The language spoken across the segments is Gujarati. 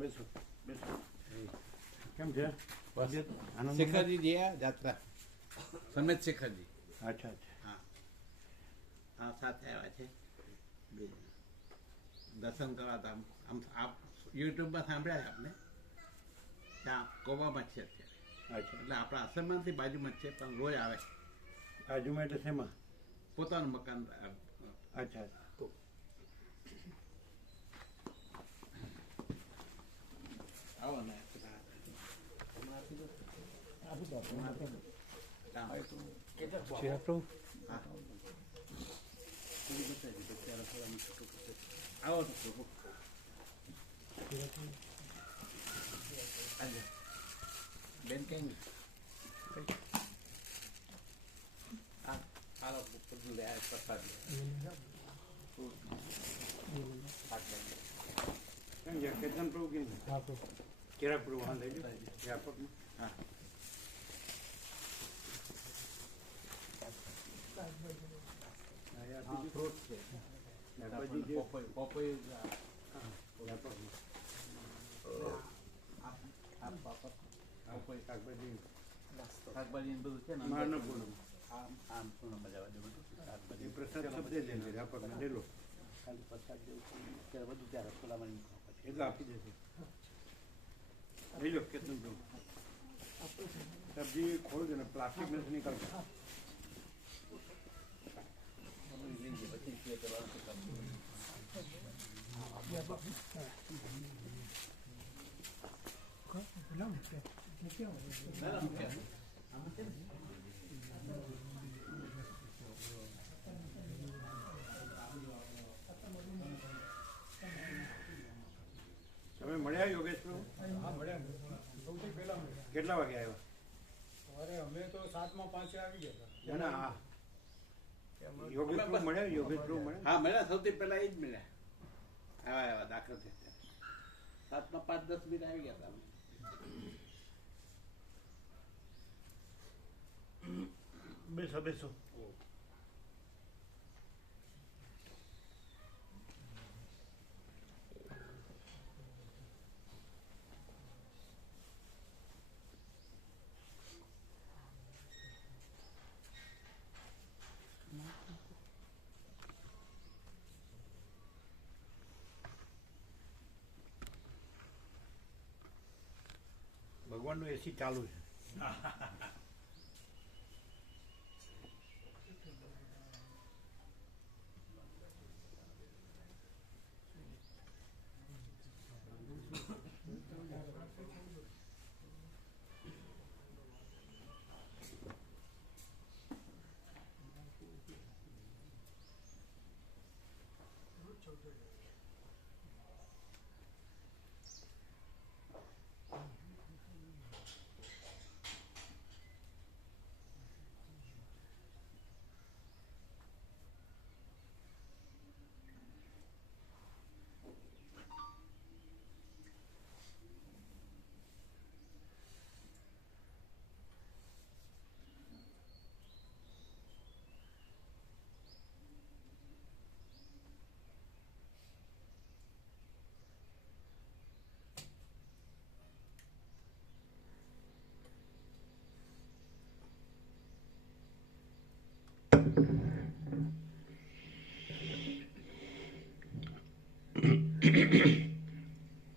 બેસો બેસો. કેમ છે? શેખરજી ગયા જાત્રા, સમેત શેખરજી. અચ્છા અચ્છા. હા હા, સાથે આવ્યા છે. દર્શન કરવા હતા. આમ આપ યુટ્યુબમાં સાંભળ્યા છે આપને, ત્યાં કોવામાં જ છે અત્યારે. અચ્છા એટલે આપણા આશ્રમમાંથી બાજુમાં જ છે, પણ રોજ આવે. બાજુમાં એટલે શેમાં? પોતાનું મકાન. અચ્છા અચ્છા. આવો ને. છે આપણું? આવો બેન કઈ નહીં. બધું લે પ્રસાદ કેમ છે? કેતન પ્રભુ કેમ છે? ચિરાગ પ્રભુ હા લઈ લો વ્યાપકમાં. હા. ફ્રૂટ છે. પપૈયું શાકભાજી બધું છે ને. આમ પૂર્ણ મજા આવે બધું શાકભાજી પ્રસાદ શબ્દ જ એને વ્યાપકમાં લઈ લો. ખાલી પ્રસાદ જેવું ત્યારે બધું ત્યારે ખોલામાં એટલે આપી દેશે. લઈ લો કેતન પ્રભુ. સબ્જી ખોલ દો ને, પ્લાસ્ટિક में से निकलता. તમે મળ્યા યોગેશ પ્રભુ? હા મળ્યા. સૌથી પહેલા મળ્યા. કેટલા વાગે આવ્યા? સવારે અમે તો 7:05 આવી ગયા હતા. ના ના, યોગેશ પ્રભુ મળ્યા? યોગેશ પ્રભુ મળ્યા? હા મળ્યા. સૌથી પહેલા એ જ મળ્યા. આવ્યા દાખલ થયા 7:05-10 મિનિટ આવી ગયા હતા. બેસો બેસો. ભગવાનનું એસી ચાલુ છે.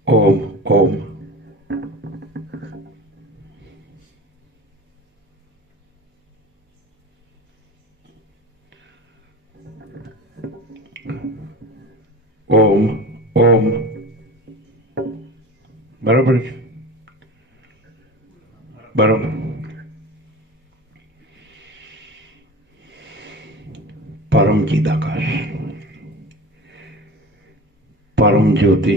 ઓમ ઓમ. ઓમ ઓમ. બરાબર છે? બરાબર. પરમ ચિદાકાશ, પરમ જ્યોતિ,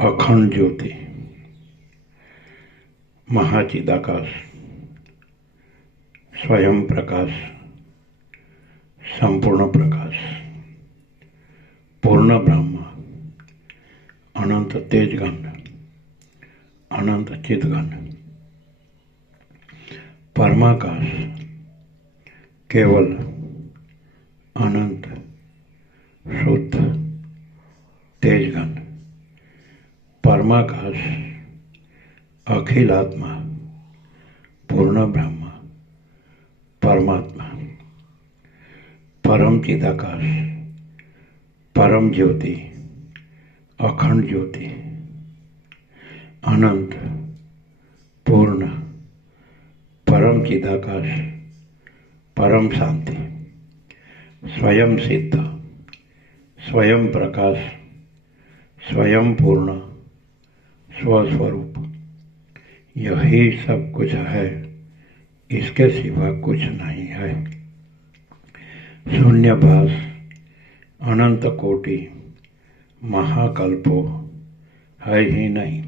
અખંડ જ્યોતિ, મહાચિદાકાશ, સ્વયં પ્રકાશ, સંપૂર્ણ પ્રકાશ, પૂર્ણ બ્રહ્મ, અનંત તેજગન, અનંત ચિદગન, પરમાકાશ, કેવલ અનંત શુદ્ધ તેજગન, परमाकाश, अखिलात्मा, पूर्ण ब्रह्म, परमात्मा, परम चिदाकाश, परम ज्योति, अखंड ज्योति, अनंत, पूर्ण, परम चिदाकाश, परम शांति, स्वयं सिद्ध, स्वयं प्रकाश, स्वयं पूर्ण, स्वस्वरूप, यही सब कुछ है, इसके सिवा कुछ नहीं है। शून्यभास, अनंत कोटि, महाकल्पो है ही नहीं।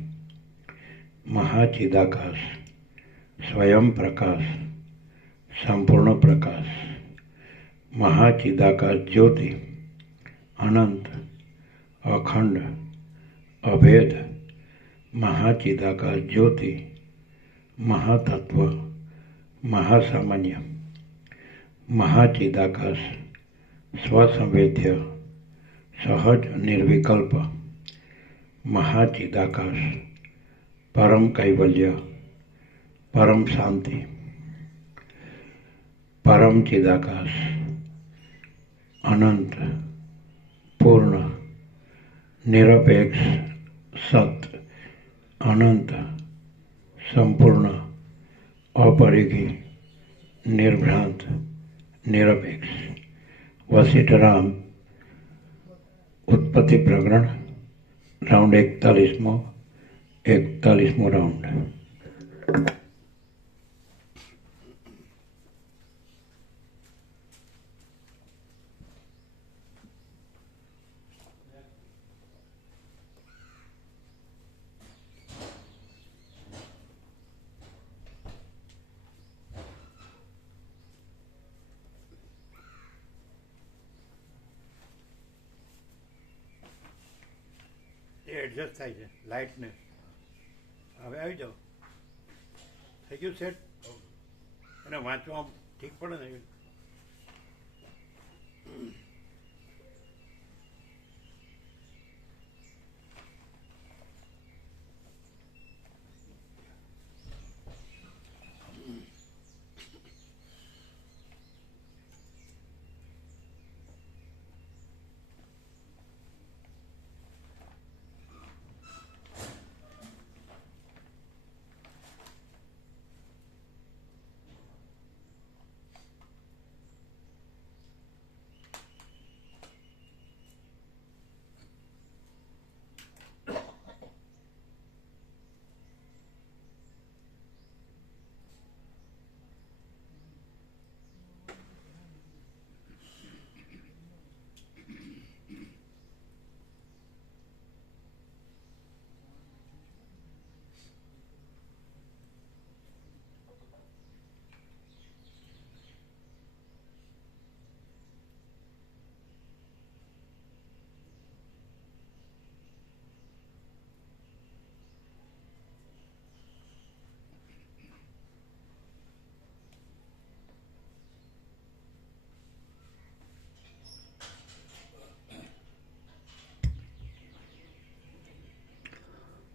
महाचिदाकाश, स्वयं प्रकाश, संपूर्ण प्रकाश, महाचिदाकाश ज्योति, अनंत, अखंड, अभेद, महाचिदाकाश ज्योति, महातत्व, महासामान्य, महाचिदाकाश, स्वसंवेद्य, सहज निर्विकल्प, महाचिदाकाश, परम कैवल्य, परम शांति, परम चिदाकाश, अनंत, पूर्ण, निरपेक्ष, सत्य, अनंत, संपूर्ण, अपरिघी, निर्भ्रांत, निरपेक्ष। वशिष्ठ राम उत्पत्ति प्रकरण राउंड 41वां राउंड। એડજસ્ટ થાય છે લાઇટને. હવે આવી જાઓ, થઈ ગયું સેટ. એને વાંચવા ઠીક પડે ને.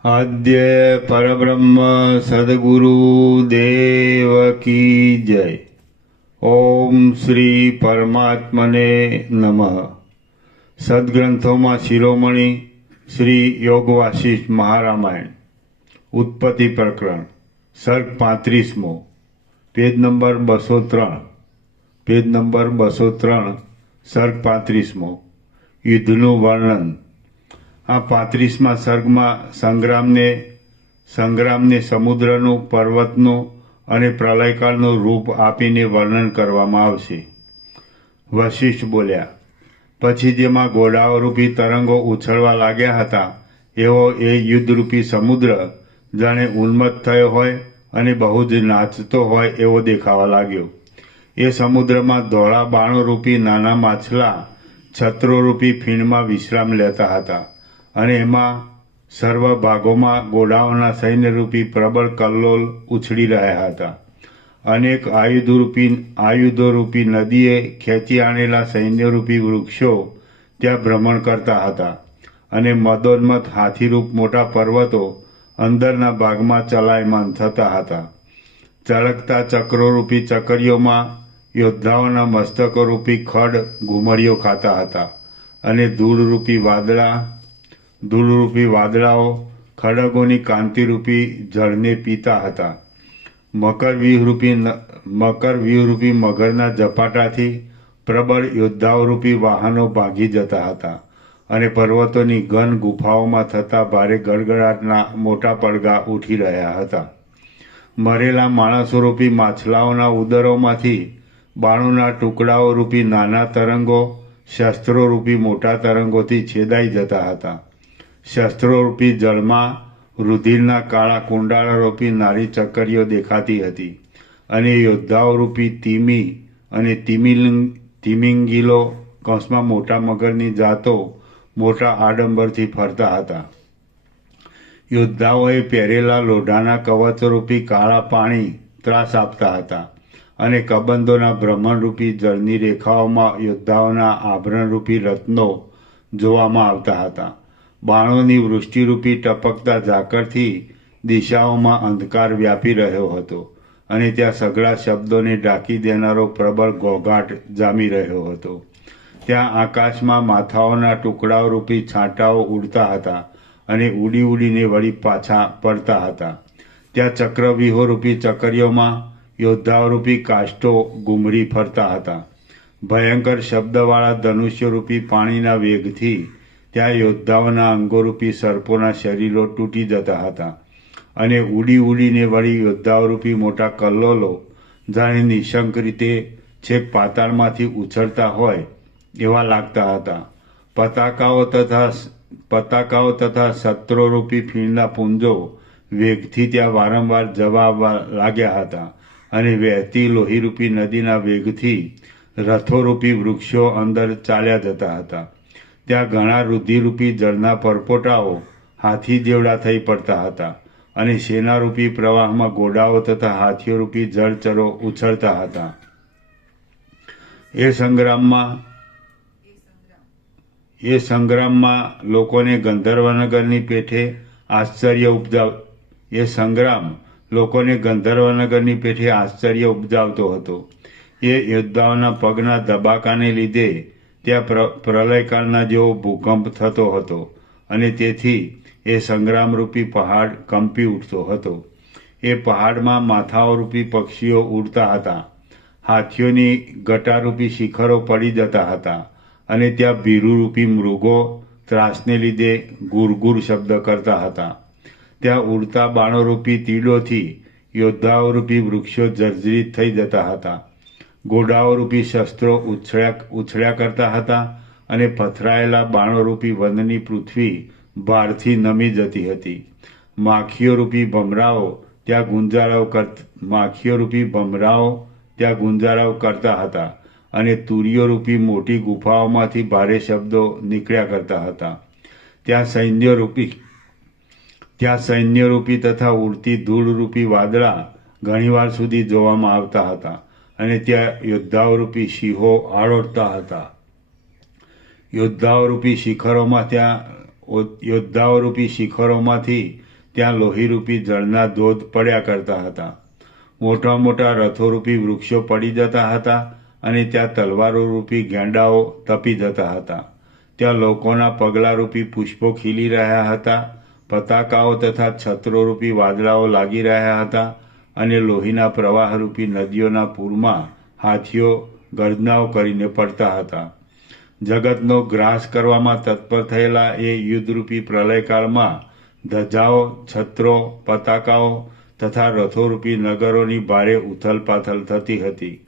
आद्य परब्रह्म सद्गुरु देव की जय। ओम श्री परमात्मने नमः। सद्ग्रंथों शिरोमणि श्री योग वासिष्ठ महारामायण उत्पत्ति प्रकरण सर्ग 35 पेज नंबर 203 सर्ग 35 युद्धનું વર્ણન। આ 35મા સર્ગમાં સંગ્રામને સમુદ્રનું, પર્વતનું અને પ્રલયકાળનું રૂપ આપીને વર્ણન કરવામાં આવશે। વશિષ્ઠ બોલ્યા, પછી જેમાં ઘોડાઓરૂપી તરંગો ઉછળવા લાગ્યા હતા એવો એ યુદ્ધરૂપી સમુદ્ર જાણે ઉન્મત્ત થયો હોય અને બહુ જ નાચતો હોય એવો દેખાવા લાગ્યો। એ સમુદ્રમાં ધોળા બાણોરૂપી નાના માછલા છત્રોરૂપી ફીણમાં વિશ્રામ લેતા હતા અને એમાં સર્વ ભાગોમાં ઘોડાઓના સૈન્યરૂપી પ્રબળ કલ્લોલ ઉછળી રહ્યા હતા। અનેક આયુધોરૂપી નદીએ ખેંચી આણેલા સૈન્યરૂપી વૃક્ષો ત્યાં ભ્રમણ કરતા હતા અને મદોન્મત હાથીરૂપ મોટા પર્વતો અંદરના ભાગમાં ચલાયમાન થતા હતા. ચળકતા ચક્રોરૂપી ચકરીઓમાં યોદ્ધાઓના મસ્તકોરૂપી ખડ ઘુમરીઓ ખાતા હતા અને ધૂળરૂપી વાદળાઓ ખડગોની કાંતિરૂપી જળને પીતા હતા. મકરવ્યૂહરૂપી મગરના ઝપાટાથી પ્રબળ યોદ્ધાઓરૂપી વાહનો ભાગી જતા હતા અને પર્વતોની ઘન ગુફાઓમાં થતા ભારે ગડગડાટના મોટા પડઘા ઉઠી રહ્યા હતા. મરેલા માણસોરૂપી માછલાઓના ઉદરોમાંથી બાણોના ટુકડાઓરૂપી નાના તરંગો શસ્ત્રોરૂપી મોટા તરંગોથી છેદાઈ જતા હતા. શસ્ત્રોરૂપી જળમાં રુધિરના કાળા કુંડાળારૂપી નારી ચકરીઓ દેખાતી હતી અને યોદ્ધાઓરૂપી તીમી અને તિમિંગીલો કૌંસમાં મોટા મગરની જાતો મોટા આડંબરથી ફરતા હતા. યોદ્ધાઓએ પહેરેલા લોઢાના કવચરૂપી કાળા પાણી ત્રાસ આપતા હતા અને કબંધોના ભ્રમણરૂપી જળની રેખાઓમાં યોદ્ધાઓના આભરણરૂપી રત્નો જોવામાં આવતા હતા. બાણોની વૃષ્ટિરૂપી ટપકતા ઝાકળથી દિશાઓમાં અંધકાર વ્યાપી રહ્યો હતો અને ત્યાં સઘળા શબ્દોને ઢાંકી દેનારો પ્રબળ ઘોંઘાટ જામી રહ્યો હતો. ત્યાં આકાશમાં માથાઓના ટુકડાઓરૂપી છાંટાઓ ઉડતા હતા અને ઉડી ઉડીને વળી પાછા પડતા હતા. ત્યાં ચક્રવ્યૂહોરૂપી ચકરીઓમાં યોદ્ધાઓરૂપી કાષ્ઠો ઘૂમરી ફરતા હતા. ભયંકર શબ્દવાળા ધનુષ્યરૂપી પાણીના વેગથી ત્યાં યોદ્ધાઓના અંગોરૂપી સર્પોના શરીરો તૂટી જતા હતા અને ઉડી ઉડીને વળી યોદ્ધાઓરૂપી મોટા કલ્લોલો જાણે નિશંક રીતે છેક પાતાળમાંથી ઉછળતા હોય એવા લાગતા હતા. પતાકાઓ તથા શસ્ત્રોરૂપી ફીણના પુંજો વેગથી ત્યાં વારંવાર જવા આવવા લાગ્યા હતા અને વહેતી લોહીરૂપી નદીના વેગથી રથોરૂપી વૃક્ષો અંદર ચાલ્યા જતા હતા. ત્યાં ઘણા રુધિરૂપી જળના પરપોટાઓ હાથી જેવડા થઈ પડતા હતા અને સેનારૂપી પ્રવાહમાં ઘોડાઓ તથા હાથીઓરૂપી જળચરો ઉછળતા હતા. એ સંગ્રામ લોકોને ગંધર્વનગરની પેઠે આશ્ચર્ય ઉપજાવતો હતો. એ યોદ્ધાઓના પગના ધબાકાને લીધે ત્યાં પ્રલયકાળના જેવો ભૂકંપ થતો હતો અને તેથી એ સંગ્રામરૂપી પહાડ કંપી ઉઠતો હતો. એ પહાડમાં માથાઓરૂપી પક્ષીઓ ઉડતા હતા. હાથીઓની ગટારૂપી શિખરો પડી જતા હતા અને ત્યાં ભીરુરૂપી મૃગો ત્રાસને લીધે ગુરગુર શબ્દ કરતા હતા. ત્યાં ઉડતા બાણોરૂપી તીડોથી યોદ્ધાઓરૂપી વૃક્ષો જર્જરિત થઈ જતા હતા. ઘોડાઓરૂપી શસ્ત્રો ઉછળ્યા કરતા હતા અને પથરાયેલા બાણોરૂપી વનની પૃથ્વી ભારથી નમી જતી હતી. માખીઓરૂપી ભમરાઓ ત્યાં ગુંજરાઓ કરતા હતા અને તુરીઓરૂપી મોટી ગુફાઓમાંથી ભારે શબ્દો નીકળ્યા કરતા હતા. ત્યાં સૈન્યરૂપી તથા ઉડતી ધૂળરૂપી વાદળા ઘણીવાર સુધી જોવામાં આવતા હતા અને ત્યાં યોદ્ધાઓરૂપી સિંહો આળોટતા હતા. યોદ્ધાઓરૂપી શિખરોમાંથી ત્યાં લોહીરૂપી જળના ધોધ પડ્યા કરતા હતા. મોટા મોટા રથોરૂપી વૃક્ષો પડી જતા હતા અને ત્યાં તલવારોરૂપી ગેંડાઓ તપી જતા હતા. ત્યાં લોકોના પગલારૂપી પુષ્પો ખીલી રહ્યા હતા. પતાકાઓ તથા છત્રોરૂપી વાદળાઓ લાગી રહ્યા હતા અને લોહીના પ્રવાહરૂપી નદીઓના પૂરમાં હાથીઓ ગર્જનાઓ કરીને પડતા હતા. જગતનો ગ્રાસ કરવામાં તત્પર થયેલા એ યુદ્ધરૂપી પ્રલયકાળમાં ધજાઓ, છત્રો, પતાકાઓ તથા રથોરૂપી નગરોની ભારે ઉથલપાથલ થતી હતી.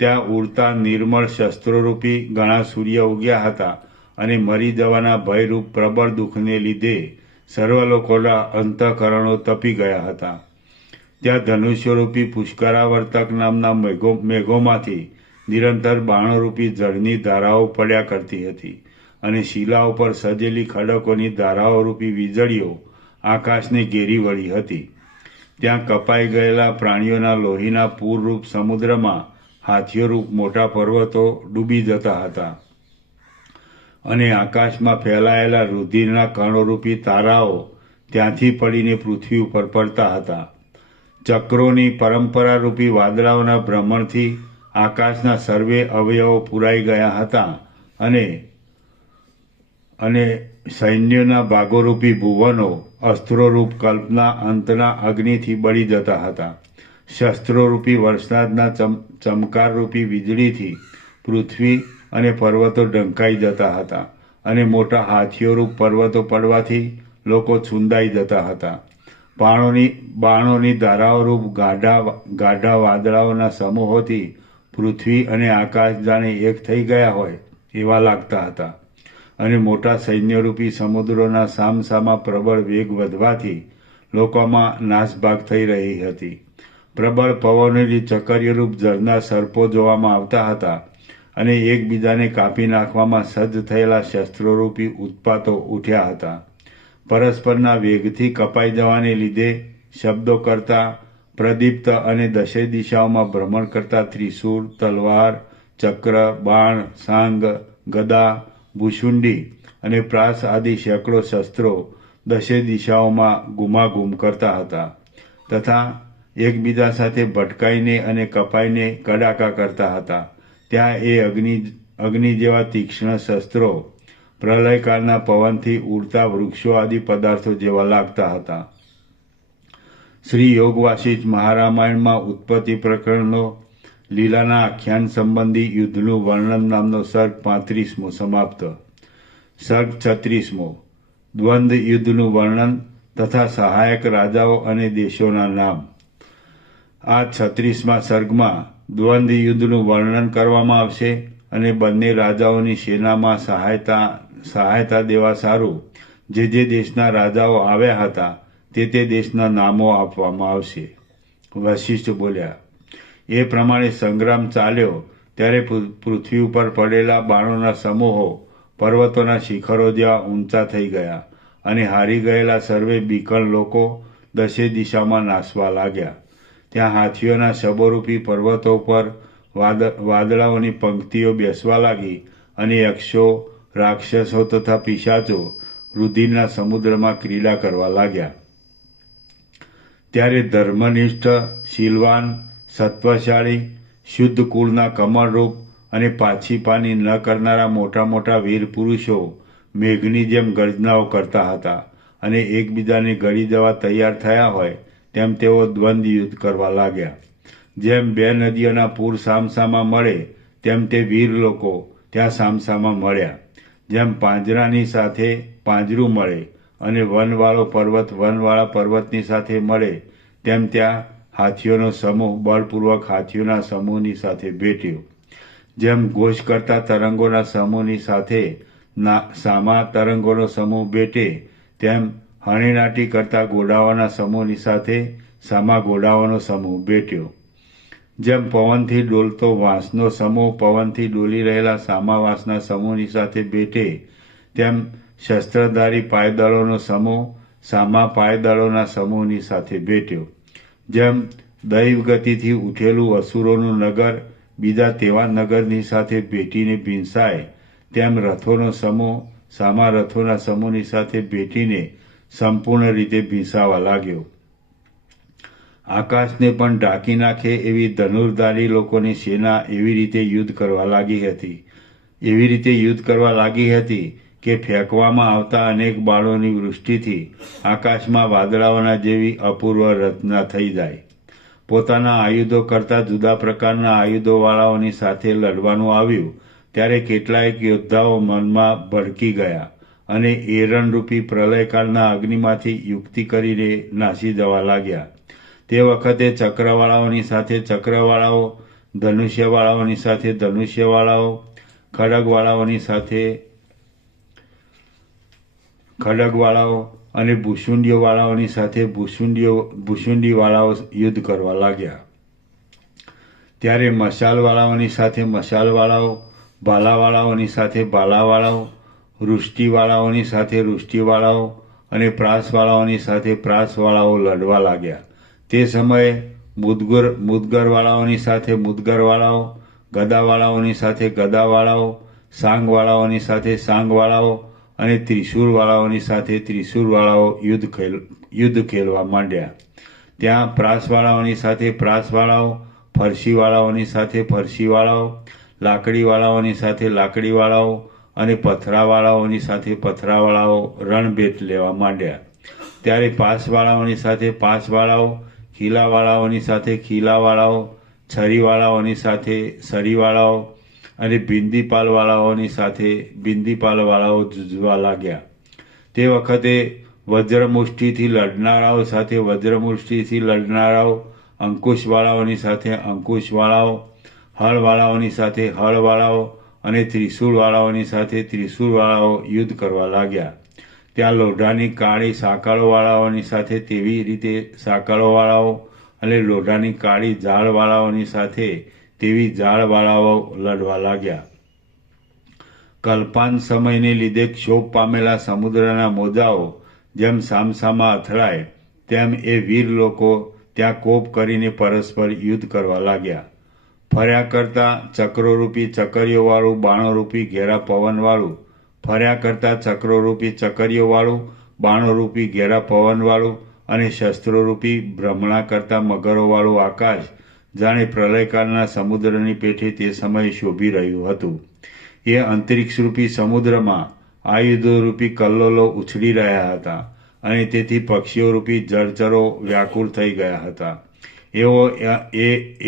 ત્યાં ઉડતા નિર્મળ શસ્ત્રોરૂપી ઘણા સૂર્ય ઉગ્યા હતા અને મરી જવાના ભયરૂપ પ્રબળ દુઃખને લીધે સર્વ લોકોના અંતઃકરણો તપી ગયા હતા. ત્યાં ધનુષ્યરૂપી પુષ્કરાવર્તક નામના મેઘોમાંથી નિરંતર બાણોરૂપી જળની ધારાઓ પડ્યા કરતી હતી અને શિલા ઉપર સજેલી ખડકોની ધારાઓરૂપી વીજળીઓ આકાશને ઘેરી વળી હતી. ત્યાં કપાઈ ગયેલા પ્રાણીઓના લોહીના પૂરરૂપ સમુદ્રમાં હાથીઓરૂપ મોટા પર્વતો ડૂબી જતા હતા. અને આકાશમાં ફેલાયેલા રુધિરના કણોરૂપી તારાઓ ત્યાંથી પડીને પૃથ્વી ઉપર પડતા હતા. ચક્રોની પરંપરારૂપી વાદળાઓના ભ્રમણથી આકાશના સર્વે અવયવો પૂરાઈ ગયા હતા અને સૈન્યના ભાગોરૂપી ભુવનો અસ્ત્રોરૂપ કલ્પના અંતના અગ્નિથી બળી જતા હતા. શસ્ત્રોરૂપી વરસાદના ચમકારરૂપી વીજળીથી પૃથ્વી અને પર્વતો ઢંકાઈ જતા હતા અને મોટા હાથીઓરૂપ પર્વતો પડવાથી લોકો છુંદાઈ જતા હતા. બાણોની ધારાઓરૂપ ગાઢા વાદળાઓના સમૂહોથી પૃથ્વી અને આકાશ જાણે એક થઈ ગયા હોય એવા લાગતા હતા અને મોટા સૈન્યરૂપી સમુદ્રોના સામસામા પ્રબળ વેગ વધવાથી લોકોમાં નાસભાગ થઈ રહી હતી. પ્રબળ પવનોની ચકરીઓરૂપ ઝરણા સર્પો જોવામાં આવતા હતા અને એકબીજાને કાપી નાખવામાં સજ્જ થયેલા શસ્ત્રોરૂપી ઉત્પાતો ઉઠ્યા હતા. પરસ્પરના વેગથી કપાઈ જવાને લીધે શબ્દો કરતા, પ્રદીપ્ત અને દશે દિશાઓમાં ભ્રમણ કરતા ત્રિશૂળ, તલવાર, ચક્ર, બાણ, સાંગ, ગદા, ભૂસુંડી અને પ્રાસ આદિ સેંકડો શસ્ત્રો દશે દિશાઓમાં ગુમાગુમ કરતા હતા તથા એકબીજા સાથે ભટકાઈને અને કપાઈને કડાકા કરતા હતા. ત્યાં એ અગ્નિ જેવા તીક્ષ્ણ શસ્ત્રો પ્રલયકાળના પવનથી ઉડતા વૃક્ષો આદિ પદાર્થો જેવા લાગતા હતા. શ્રી યોગ વાસિષ્ઠ મહારામાયણમાં ઉત્પત્તિ પ્રકરણનો લીલાના આખ્યાન સંબંધી યુદ્ધનું વર્ણન નામનો સર્ગ 35મો સમાપ્ત. સર્ગ 36મો દ્વંદ્વ યુદ્ધનું વર્ણન તથા સહાયક રાજાઓ અને દેશોના નામ. આ 36મા સર્ગમાં દ્વંદ્વ યુદ્ધનું વર્ણન કરવામાં આવશે અને બંને રાજાઓની સેનામાં સહાયતા દેવા સારું જે દેશના રાજાઓ આવ્યા હતા તે દેશના નામો આપવામાં આવશે. વશિષ્ઠ બોલ્યા, એ પ્રમાણે સંગ્રામ ચાલ્યો ત્યારે પૃથ્વી ઉપર પડેલા બાણોના સમૂહો પર્વતોના શિખરો જેવા ઊંચા થઈ ગયા અને હારી ગયેલા સર્વે બીકણ લોકો દશે દિશામાં નાસવા લાગ્યા. ત્યાં હાથીઓના શબોરૂપી પર્વતો પર વાદળાઓની પંક્તિઓ બેસવા લાગી અને યક્ષો, રાક્ષસો તથા પિશાચો રુધિરના સમુદ્રમાં ક્રીડા કરવા લાગ્યા. ત્યારે ધર્મનિષ્ઠ, શીલવાન, સત્વશાળી, શુદ્ધ કુળના કમળરૂપ અને પાછી પાની ન કરનારા મોટા મોટા વીર પુરુષો મેઘની જેમ ગર્જનાઓ કરતા હતા અને એકબીજાને ગળી જવા તૈયાર થયા હોય તેમ તેઓ દ્વંદ્વ યુદ્ધ કરવા લાગ્યા. જેમ બે નદીઓના પૂર સામસામા મળે તેમ તે વીર લોકો ત્યાં સામસામા મળ્યા. જેમ પાંજરાની સાથે પાંજરું મળે અને વનવાળો પર્વત વનવાળા પર્વતની સાથે મળે તેમ ત્યાં હાથીઓનો સમૂહ બળપૂર્વક હાથીઓના સમૂહની સાથે ભેટ્યો. જેમ ઘોષ કરતા તરંગોના સમૂહની સાથે સામા તરંગોનો સમૂહ ભેટે તેમ હણીનાટી કરતા ઘોડાઓના સમૂહની સાથે સામા ઘોડાઓનો સમૂહ ભેટ્યો. જેમ પવનથી ડોલતો વાંસનો સમૂહ પવનથી ડોલી રહેલા સામા વાંસના સમૂહની સાથે ભેટે તેમ શસ્ત્રધારી પાયદળોનો સમૂહ સામા પાયદળોના સમૂહની સાથે ભેટ્યો. જેમ દૈવ ગતિથી ઉઠેલું અસુરોનું નગર બીજા તેવા નગરની સાથે ભેટીને ભીંસાય તેમ રથોનો સમૂહ સામા રથોના સમૂહની સાથે ભેટીને સંપૂર્ણ રીતે ભીંસાવા લાગ્યો. આકાશને પણ ઢાંકી નાખે એવી ધનુર્ધારી લોકોની સેના એવી રીતે યુદ્ધ કરવા લાગી હતી કે ફેંકવામાં આવતા અનેક બાળોની વૃષ્ટિથી આકાશમાં વાદળાઓના જેવી અપૂર્વ રચના થઈ જાય. પોતાના આયુધો કરતાં જુદા પ્રકારના આયુધોવાળાઓની સાથે લડવાનું આવ્યું ત્યારે કેટલાયક યોદ્ધાઓ મનમાં ભડકી ગયા અને એરણરૂપી પ્રલયકાળના અગ્નિમાંથી યુક્તિ કરીને નાસી જવા લાગ્યા. તે વખતે ચક્રવાળાઓની સાથે ચક્રવાળાઓ, ધનુષ્યવાળાઓની સાથે ધનુષ્યવાળાઓ, ખડગવાળાઓની સાથે ખડગવાળાઓ અને ભૂસુંડીવાળાઓની સાથે ભૂસુંડીવાળાઓ યુદ્ધ કરવા લાગ્યા. ત્યારે મશાલવાળાઓની સાથે મશાલવાળાઓ, ભાલાવાળાઓની સાથે ભાલાવાળાઓ, વૃષ્ટિવાળાઓની સાથે વૃષ્ટિવાળાઓ અને પ્રાસવાળાઓની સાથે પ્રાસવાળાઓ લડવા લાગ્યા. તે સમયે મુદગરવાળાઓની સાથે મુદગરવાળાઓ, ગદાવાળાઓની સાથે ગદાવાળાઓ, સાંગવાળાઓની સાથે સાંગવાળાઓ અને ત્રિશૂળવાળાઓની સાથે ત્રિશૂળવાળાઓ યુદ્ધ ખેલવા માંડ્યા. ત્યાં પ્રાસવાળાઓની સાથે પ્રાસવાળાઓ, ફરસીવાળાઓની સાથે ફરસીવાળાઓ, લાકડીવાળાઓની સાથે લાકડીવાળાઓ અને પથરાવાળાઓની સાથે પથરાવાળાઓ રણભેટ લેવા માંડ્યા. ત્યારે પાસવાળાઓની સાથે પાસવાળાઓ, ખીલાવાળાઓની સાથે ખીલાવાળાઓ, છરીવાળાઓની સાથે છરીવાળાઓ અને બિંદીપાલવાળાઓની સાથે બિંદીપાલવાળાઓ જૂઝવા લાગ્યા. તે વખતે વજ્રમુષ્ટિથી લડનારાઓ સાથે વજ્રમુષ્ટિથી લડનારાઓ, અંકુશવાળાઓની સાથે અંકુશવાળાઓ, હળવાળાઓની સાથે હળવાળાઓ અને ત્રિશૂળવાળાઓની સાથે ત્રિશૂળવાળાઓ યુદ્ધ કરવા લાગ્યા. ત્યાં લોઢાની કાળી સાંકળોવાળાઓની સાથે તેવી રીતે સાંકળોવાળાઓ અને લોઢાની કાળી ઝાડવાળાઓની સાથે તેવી ઝાડવાળાઓ લડવા લાગ્યા. કલ્પાંત સમયને લીધે ક્ષોભ પામેલા સમુદ્રના મોજાઓ જેમ સામસામા અથડાય તેમ એ વીર લોકો ત્યાં કોપ કરીને પરસ્પર યુદ્ધ કરવા લાગ્યા. ફર્યા કરતા ચક્રોરૂપી ચકરીઓવાળું બાણોરૂપી ઘેરા પવનવાળું, ફર્યા કરતા ચક્રોરૂપી ચકરીઓવાળું બાણોરૂપી ઘેરા પવનવાળું અને શસ્ત્રોરૂપી ભ્રમણા કરતા મગરોવાળું આકાશ જાણે પ્રલયકાળના સમુદ્રની પેઠે તે સમયે શોભી રહ્યું હતું. એ અંતરિક્ષરૂપી સમુદ્રમાં આયુધોરૂપી કલ્લોલો ઉછળી રહ્યા હતા અને તેથી પક્ષીઓરૂપી જળચરો વ્યાકુળ થઈ ગયા હતા.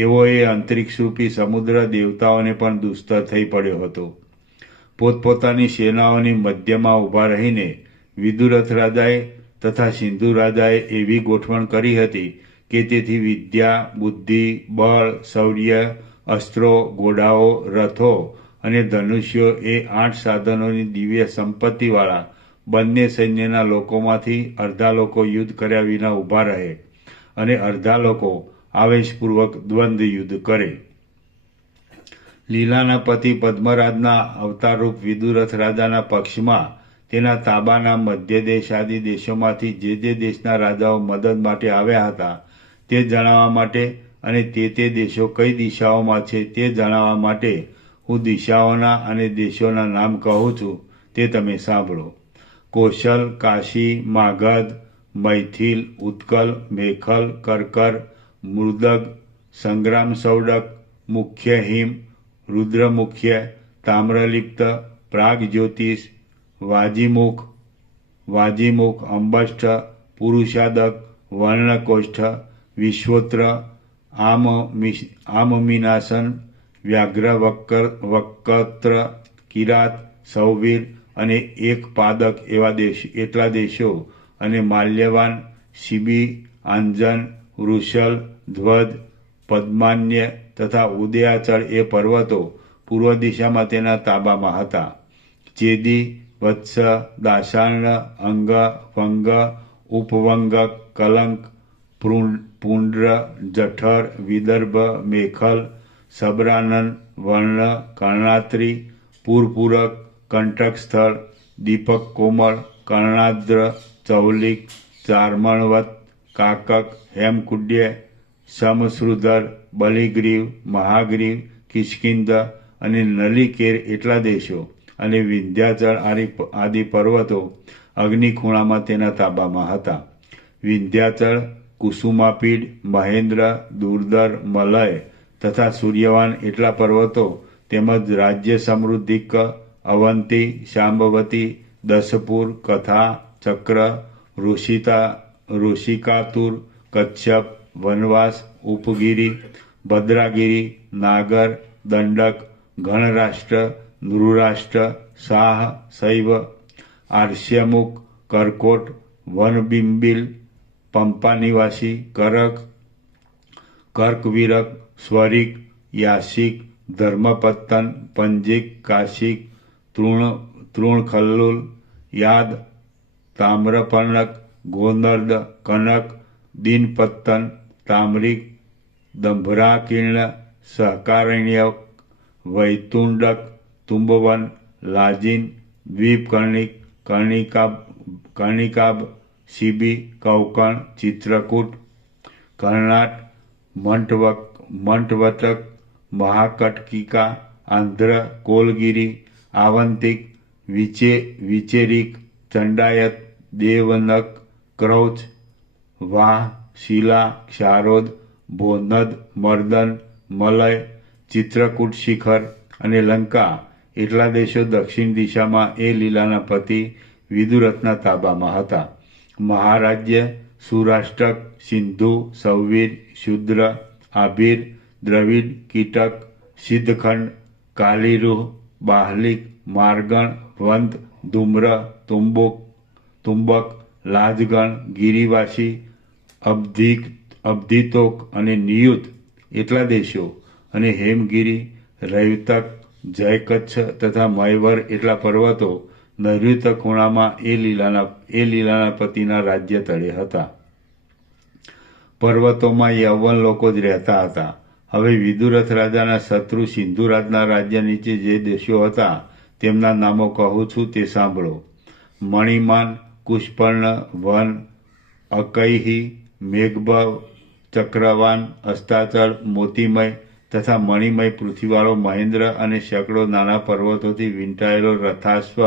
એવો એ અંતરિક્ષરૂપી સમુદ્ર દેવતાઓને પણ દુસ્તર થઈ પડ્યો હતો. પોતપોતાની સેનાઓની મધ્યમાં ઊભા રહીને વિદુરથ રાજાએ તથા સિંધુ રાજાએ એવી ગોઠવણ કરી હતી કે તેથી વિદ્યા, બુદ્ધિ, બળ, શૌર્ય, અસ્ત્રો, ઘોડાઓ, રથો અને ધનુષ્યો એ 8 સાધનોની દિવ્ય સંપત્તિવાળા બંને સૈન્યના લોકોમાંથી અડધા લોકો યુદ્ધ કર્યા વિના ઊભા રહે અને અડધા લોકો આવેશપૂર્વક દ્વંદ્વ યુદ્ધ કરે. લીલાના પતિ પદ્મરાજના અવતારરૂપ વિદુરથ રાજાના પક્ષમાં તેના તાબાના મધ્યદેશ આદિ દેશોમાંથી જે દેશના રાજાઓ મદદ માટે આવ્યા હતા તે જણાવવા માટે અને તે દેશો કઈ દિશાઓમાં છે તે જણાવવા માટે હું દિશાઓના અને દેશોના નામ કહું છું તે તમે સાંભળો. કૌશલ, કાશી, માગધ, મૈથિલ, ઉત્કલ, મેખલ, કરકર, મૃદગ, સંગ્રામ સૌડક, મુખ્ય હિમ, રુદ્રમુખ્ય, તામ્રલિપ્ત, પ્રાગજ્યોતિષ, વાજીમુખ, અંબષ્ઠ, પુરુષાદક, વર્ણકોષ્ઠ, વિશ્વોત્ર, આમમીનાસન, વ્યાઘ્રવક્ત્ર, કિરાત, સૌવીર અને એક પાદક એટલા દેશો અને માલ્યવાન, શિબી, આંજન, વૃષલ, ધ્વજ, પદ્માન્ય તથા ઉદયાચળ એ પર્વતો પૂર્વ દિશામાં તેના તાબામાં હતા. ચેદી, વત્સ, દાશાર્ણ, અંગ, વંગ, ઉપવંગ, કલંક, પુંડ્ર, જઠર, વિદર્ભ, મેખલ, સબરાનન, વર્ણ, કર્ણાત્રી, પૂરપૂરક, કંટક સ્થળ, દીપક કોમળ, કર્ણાદ્ર, ચૌલિક, ચારમણવત, કાકક, હેમકુડ્ય, સમશ્રુધર, બલિગ્રીવ, મહાગ્રીવ, કિષ્કિંધ અને નલિકેર એટલા દેશો અને વિંધ્યાચળ આદિ પર્વતો અગ્નિખૂણામાં તેના તાબામાં હતા. વિંધ્યાચળ, કુસુમાપીડ, મહેન્દ્ર, દુર્ધર, મલય તથા સૂર્યવાન એટલા પર્વતો તેમજ રાજ્ય સમૃદ્ધિક, અવંતી, શાંબવતી, દસપુર, કથા, ચક્ર, ઋષિકાતુર, કચ્છપ, વનવાસ, ઉપગીરી, ભદ્રાગીરી, નાગર, દંડક, ગણરાષ્ટ્ર, નૃરાષ્ટ્ર, શાહ, શૈવ, આર્ષ્યમુખ, કરકોટ, વનબિંબિલ, પંપાનિવાસી, કર્કવીરક, સ્વરિક, યાસિક, ધર્મપત્તન, પંજીક, કાશિક, તૃણખલ્લુલ, યાદ, તામ્રપર્ણક, ગોનર્દ, કનક, દીનપત્તન, તામ્રિક, દંભરાકીર્ણ, સહકારણ્યક, વૈતુંડક, તુંબવન, લાજીન, દ્વીપકર્ણિક, કર્ણિકાબ, શિબી, કૌકર્ણ, ચિત્રકૂટ, કર્ણાટ, મંટવટક, મહાકટકિકા, આંધ્ર, કોલગીરી આવંતિક, વિચેરિક, ચંડાયત, દેવનક, ક્રૌચ, વાહ, શિલા, ક્ષારોદ, ભોનદ, મર્દન, મલય, ચિત્રકૂટ શિખર અને લંકા એટલા દેશો દક્ષિણ દિશામાં એ લીલાના પતિ વિદુરથના તાબામાં હતા. મહારાજ્ય સુરાષ્ટક, સિંધુ, સૌવીર, શુદ્ર, આભીર, દ્રવિડ, કીટક, સિદ્ધખંડ, કાલીરુહ, બાહલિક, માર્ગણ, વંત, ધુમ્ર, તુંબક, લાજગણ, ગિરિવાસી, અબ્ધિતોક અને નિયુત એટલા દેશો અને હેમગીરી, રૈવતક, જયકચ્છ તથા મયવર એટલા પર્વતો નૈઋત્ય ખૂણામાં એ લીલાના પતિના રાજ્ય તળે હતા. પર્વતોમાં યૌવન લોકો જ રહેતા હતા. હવે વિદુરથ રાજાના શત્રુ સિંધુરાજના રાજ્ય નીચે જે દેશો હતા તેમના નામો કહું છું તે સાંભળો. મણિમાન, કુશપર્ણ, વન, અકૈહી, મેઘભવ, ચક્રવાન, અસ્તાચળ, મોતીમય તથા મણિમય પૃથ્વીવાળો મહેન્દ્ર અને સેંકડો નાના પર્વતોથી વીંટાયેલો રથાશ્વ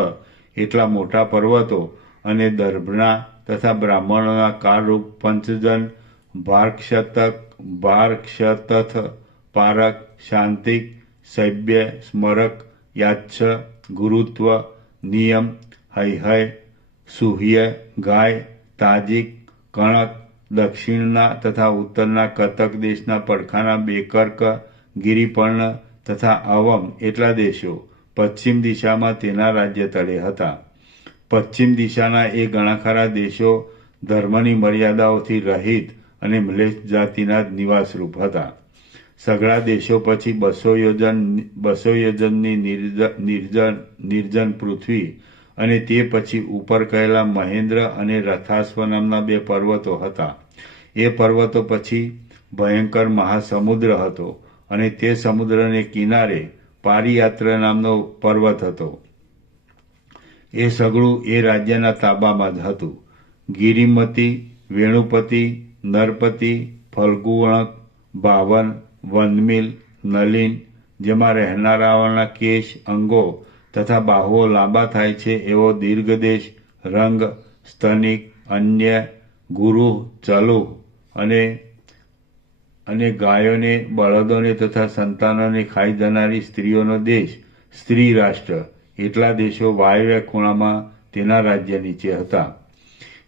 એટલા મોટા પર્વતો અને દર્ભના તથા બ્રાહ્મણોના કાળરૂપ પંચજન, ભારક્ષતથ, પારક, શાંતિક, શૈબ્ય, સ્મરક, યાચ્છ, ગુરુત્વ, નિયમ, હૈહય, સુહ્ય, ગાય, તાજિક, કણક, દક્ષિણના તથા ઉત્તરના કતક દેશના પડખાના બેકર્ક, ગિરિપર્ણ તથા અવમ એટલા દેશો પશ્ચિમ દિશામાં તેના રાજ્ય તળે હતા. પશ્ચિમ દિશાના એ ઘણા ખરા દેશો ધર્મની મર્યાદાઓથી રહિત અને મ્લેચ્છ જાતિના જ નિવાસરૂપ હતા. સઘળા દેશો પછી 200 યોજનની નિર્જન પૃથ્વી અને તે પછી ઉપર કહેલા મહેન્દ્ર અને રથાશ્વ નામના 2 પર્વતો હતા. એ પર્વતો પછી ભયંકર મહાસમુદ્ર હતો અને તે સમુદ્રને કિનારે પારિયાત્ર નામનો પર્વત હતો. એ સગળું એ રાજ્યના તાબામાં જ હતું. ગિરિમતી, વેણુપતિ, નરપતિ, ફલ્ગુવણક, ભાવન, વનમિલ, નલિન, જેમાં રહેનારાઓના કેશ, અંગો તથા બાહુઓ લાંબા થાય છે એવો દીર્ઘદેશ, રંગ, સ્તનિક, અન્ય, ગુરુ, ચલુ અને ગાયોને, બળદોને તથા સંતાનોને ખાઈ જનારી સ્ત્રીઓનો દેશ, સ્ત્રી રાષ્ટ્ર એટલા દેશો વાયવ્ય ખૂણામાં તેના રાજ્ય નીચે હતા.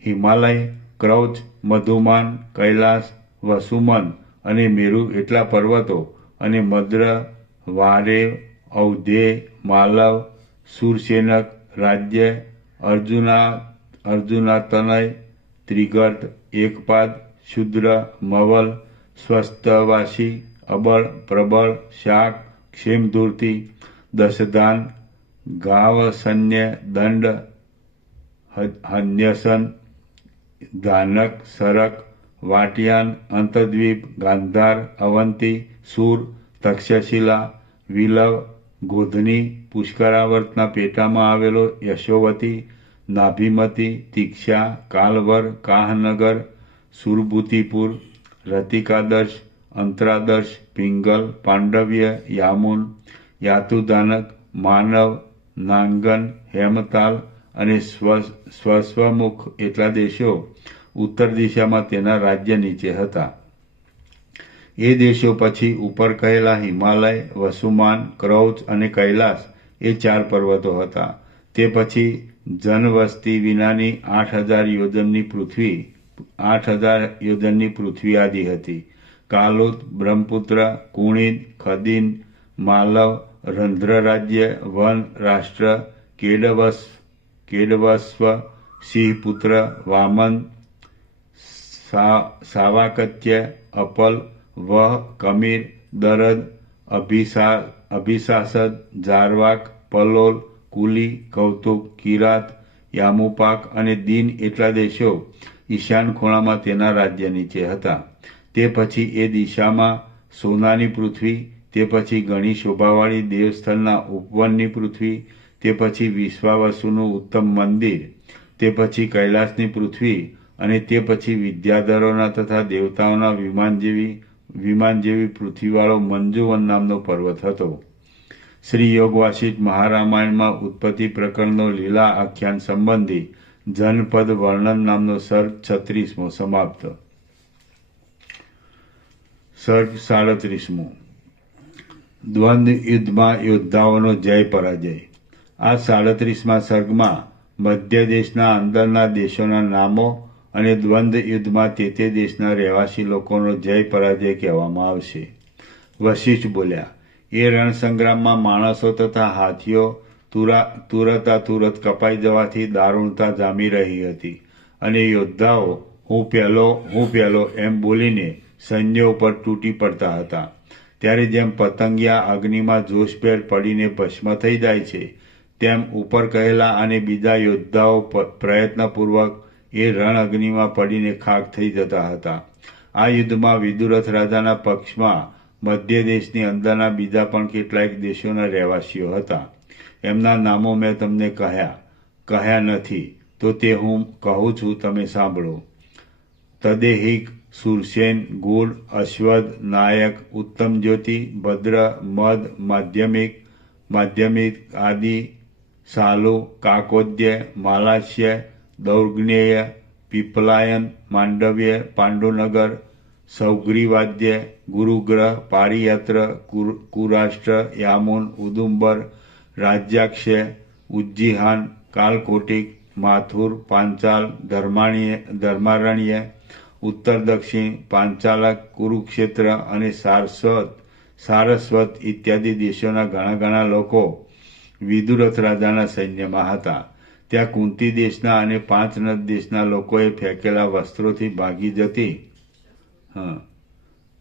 હિમાલય, ક્રૌચ, મધુમાન, કૈલાસ, વસુમન અને મેરુ એટલા પર્વતો અને મદ્ર, વારેવ, ઔધેય, માલવ, સુરસેનક રાજ્ય, અર્જુનાતનય, ત્રિગર્ત, એકપાદ, શુદ્ર, મવલ, સ્વસ્તવાસી, અબળ, પ્રબળ, શાક, ક્ષેમધૂર્તિ, દશધાન, ગાવસન્ય, દંડ, હન્યસન, ધાનક, સરક, વાટિયાન, અંતદ્વીપ, ગાંધાર, અવંતી, સુર, તક્ષશિલા, વિલવ, ગોધની, પુષ્કરાવર્તના પેટામાં આવેલો યશોવતી, નાભિમતી, તિક્ષા, કાલવર, કાહનગર, સુરભૂતિપુર, રતિકાદર્શ, અંતરાદર્શ, પિંગલ, પાંડવ્ય, યામુન, યાતુદાનક, માનવ, નાંગન, હેમતાલ અને સ્વસ્વમુખ એટલા દેશો ઉત્તર દિશામાં તેના રાજ્ય નીચે હતા. એ દેશો પછી ઉપર કહેલા હિમાલય, વસુમાન, ક્રૌચ અને કૈલાસ એ 4 પર્વતો હતા. તે પછી જનવસ્તી વિનાની 8,000 યોજનની પૃથ્વી આદિ હતી. કાલુત, બ્રહ્મપુત્ર, કુણિદ, ખદિન, માલવ, રંધ્ર રાજ્ય, વન રાષ્ટ્ર, કેડવસ્વ, સિંહપુત્ર, વામન, સાવાકત્ય, અપલ, વહ, કમીર, દરદ, અભિસાસદ, જારવાક, પલોલ, કુલી, કૌતુક, કિરાત, યામુપાક અને દીન એટલા દેશો ઈશાન ખૂણામાં તેના રાજ્ય નીચે હતા. તે પછી એ દિશામાં સોનાની પૃથ્વી, તે પછી ઘણી શોભાવાળી દેવસ્થળના ઉપવનની પૃથ્વી, તે પછી વિશ્વાવસુનું ઉત્તમ મંદિર, તે પછી કૈલાસની પૃથ્વી અને તે પછી વિદ્યાધરોના તથા દેવતાઓના વિમાન જેવી પૃથ્વીવાળો મંજુવન નામનો પર્વત હતો. શ્રી યોગ વાસિષ્ઠ મહારામાયણમાં ઉત્પત્તિ પ્રકરણનો લીલા આખ્યાન સંબંધી જનપદ વર્ણન નામનો સર્ગ 36મો સમાપ્ત. સર્ગ 37મો. દ્વંદ્વ યુદ્ધમાં યોદ્ધાઓનો જય પરાજય. આ 37મા સર્ગમાં મધ્ય દેશના અંદરના દેશોના નામો અને દ્વંદ્વ યુદ્ધમાં તે દેશના રહેવાસી લોકોનો જય પરાજય કહેવામાં આવશે. વશિષ્ઠ બોલ્યા, એ રણસંગ્રામમાં માણસો તથા હાથીઓ તુરતા તુરત કપાઈ જવાથી દારૂણતા જામી રહી હતી અને યોદ્ધાઓ હું પહેલો એમ બોલીને સૈન્ય ઉપર તૂટી પડતા હતા. ત્યારે જેમ પતંગિયા અગ્નિમાં જોશભેર પડીને ભસ્મ થઈ જાય છે, તેમ ઉપર કહેલા અને બીજા યોદ્ધાઓ પ્રયત્નપૂર્વક એ રણ અગ્નિમાં પડીને ખાક થઈ જતા હતા. આ યુદ્ધમાં વિદુરથ રાજાના પક્ષમાં મધ્ય દેશની અંદરના બીજા પણ કેટલાક દેશોના રહેવાસીઓ હતા. એમના નામો મેં તમને કહ્યા નથી, તો તે હું કહું છું, તમે સાંભળો. તદેહિક, સુરસેન, ગુડ, અશ્વદ, નાયક, ઉત્તમ જ્યોતિ, ભદ્ર, મદ, માધ્યમિક, આદિ, સાલુ, કાકોદ્ય, માલાસ્ય, દૌર્ગ્નેય, પીપલાયન, માંડવ્ય, પાંડુનગર, સૌગ્રીવાદ્ય, ગુરુગ્રહ, પારિયાત્ર, કુરાષ્ટ્ર, યામુન, ઉદુંબર, રાજ્યાક્ષય, ઉજ્જીહાન, કાલકોટિક, માથુર, પાંચાલ, ધર્મારણ્ય, ઉત્તર દક્ષિણ, પાંચાલક, કુરુક્ષેત્ર અને સારસ્વત ઇત્યાદિ દેશોના ઘણા લોકો વિદુરથ રાજાના સૈન્યમાં હતા. ત્યાં કુંતી દેશના અને 5 નદ દેશના લોકોએ ફેંકેલા વસ્ત્રોથી ભાગી જતી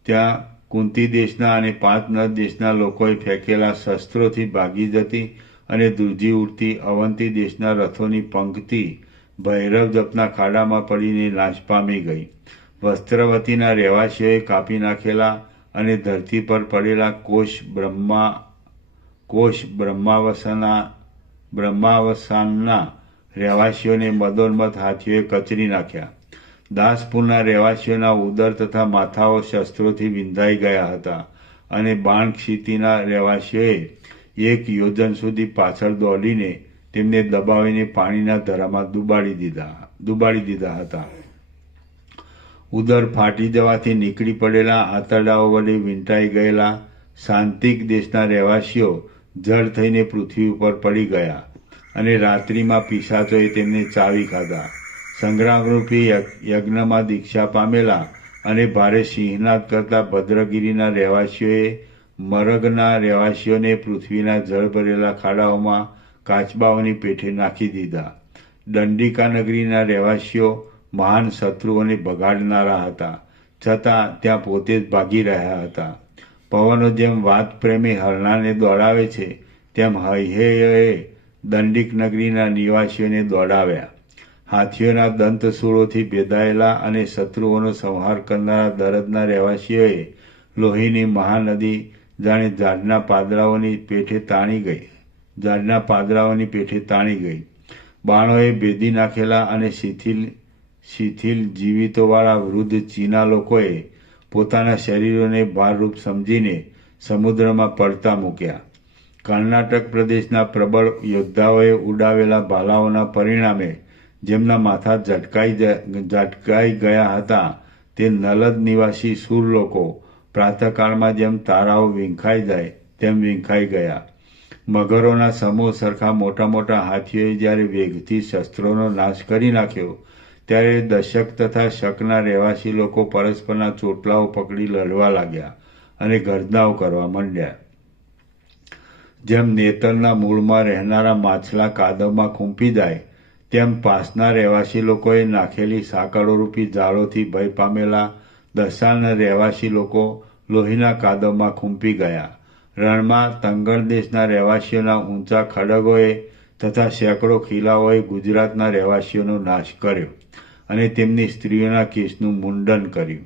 ત્યાં કુંતી દેશના અને 5 નદ દેશના લોકોએ ફેંકેલા શસ્ત્રોથી ભાગી જતી અને ધ્રુજી ઉડતી અવંતી દેશના રથોની પંક્તિ ભૈરવ જપના ખાડામાં પડીને નાશ પામી ગઈ. વસ્ત્રવતીના રહેવાસીઓએ કાપી નાખેલા અને ધરતી પર પડેલા કોશ બ્રહ્માવસાનના રહેવાસીઓને મદોન્મત હાથીઓએ કચરી નાખ્યા. દાસપુરના રહેવાસીઓના ઉદર તથા માથાઓ શસ્ત્રોથી વિંધાઈ ગયા હતા અને બાણક્ષિતિના રહેવાસીઓએ 1 યોજન સુધી પાછળ દોડીને તેમને દબાવીને પાણીના ધરામાં ડુબાડી દીધા હતા. ઉદર ફાટી જવાથી નીકળી પડેલા આંતરડાઓ વડે વીંટાઈ ગયેલા શાંતિક દેશના રહેવાસીઓ જડ થઈને પૃથ્વી ઉપર પડી ગયા અને રાત્રિમાં પિશાચોએ તેમને ચાવી ખાધા. સંગ્રામરૂપી યજ્ઞમાં દીક્ષા પામેલા અને ભારે સિંહનાદ કરતા ભદ્રગીરીના રહેવાસીઓએ મરગના રહેવાસીઓને પૃથ્વીના જળ ભરેલા ખાડાઓમાં કાચબાઓની પેઠે નાખી દીધા. દંડિકા નગરીના રહેવાસીઓ મહાન શત્રુઓને ભગાડનારા હતા, છતાં ત્યાં પોતે જ ભાગી રહ્યા હતા. પવનો જેમ વાત પ્રેમી હરણાને દોડાવે છે, તેમ હૈહેયે દંડિક નગરીના નિવાસીઓને દોડાવ્યા. હાથીઓના દંતશૂળોથી ભેદાયેલા અને શત્રુઓનો સંહાર કરનારા દરદના રહેવાસીઓએ લોહીની મહાનદી જાણે ઝાડના પાદરાઓની પેઠે તાણી ગઈ. બાણોએ ભેદી નાખેલા અને શિથિલ જીવિતોવાળા વૃદ્ધ ચીના લોકોએ પોતાના શરીરોને ભારરૂપ સમજીને સમુદ્રમાં પડતા મૂક્યા. કર્ણાટક પ્રદેશના પ્રબળ યોદ્ધાઓએ ઉડાવેલા ભાલાઓના પરિણામે જેમના માથા ઝટકાઈ ગયા હતા, તે નલદ નિવાસી સુર લોકો પ્રાતઃકાળમાં જેમ તારાઓ વીંખાઈ જાય તેમ વીંખાઈ ગયા. મગરોના સમૂહ સરખા મોટા હાથીઓએ જ્યારે વેગથી શસ્ત્રોનો નાશ કરી નાખ્યો, ત્યારે દશક તથા શકના રહેવાસી લોકો પરસ્પરના ચોટલાઓ પકડી લડવા લાગ્યા અને ગર્જનાઓ કરવા માંડ્યા. જેમ નેતરના મૂળમાં રહેનારા માછલા કાદવમાં ખૂંપી જાય, તેમ પાસના રહેવાસી લોકોએ નાખેલી સાંકળોરૂપી જાળોથી ભય પામેલા દશાના રહેવાસી લોકો લોહીના કાદવમાં ખૂંપી ગયા. રણમાં તંગણ દેશના રહેવાસીઓના ઊંચા ખડગોએ તથા સેંકડો ખીલાઓએ ગુજરાતના રહેવાસીઓનો નાશ કર્યો અને તેમની સ્ત્રીઓના કેસનું મુંડન કર્યું.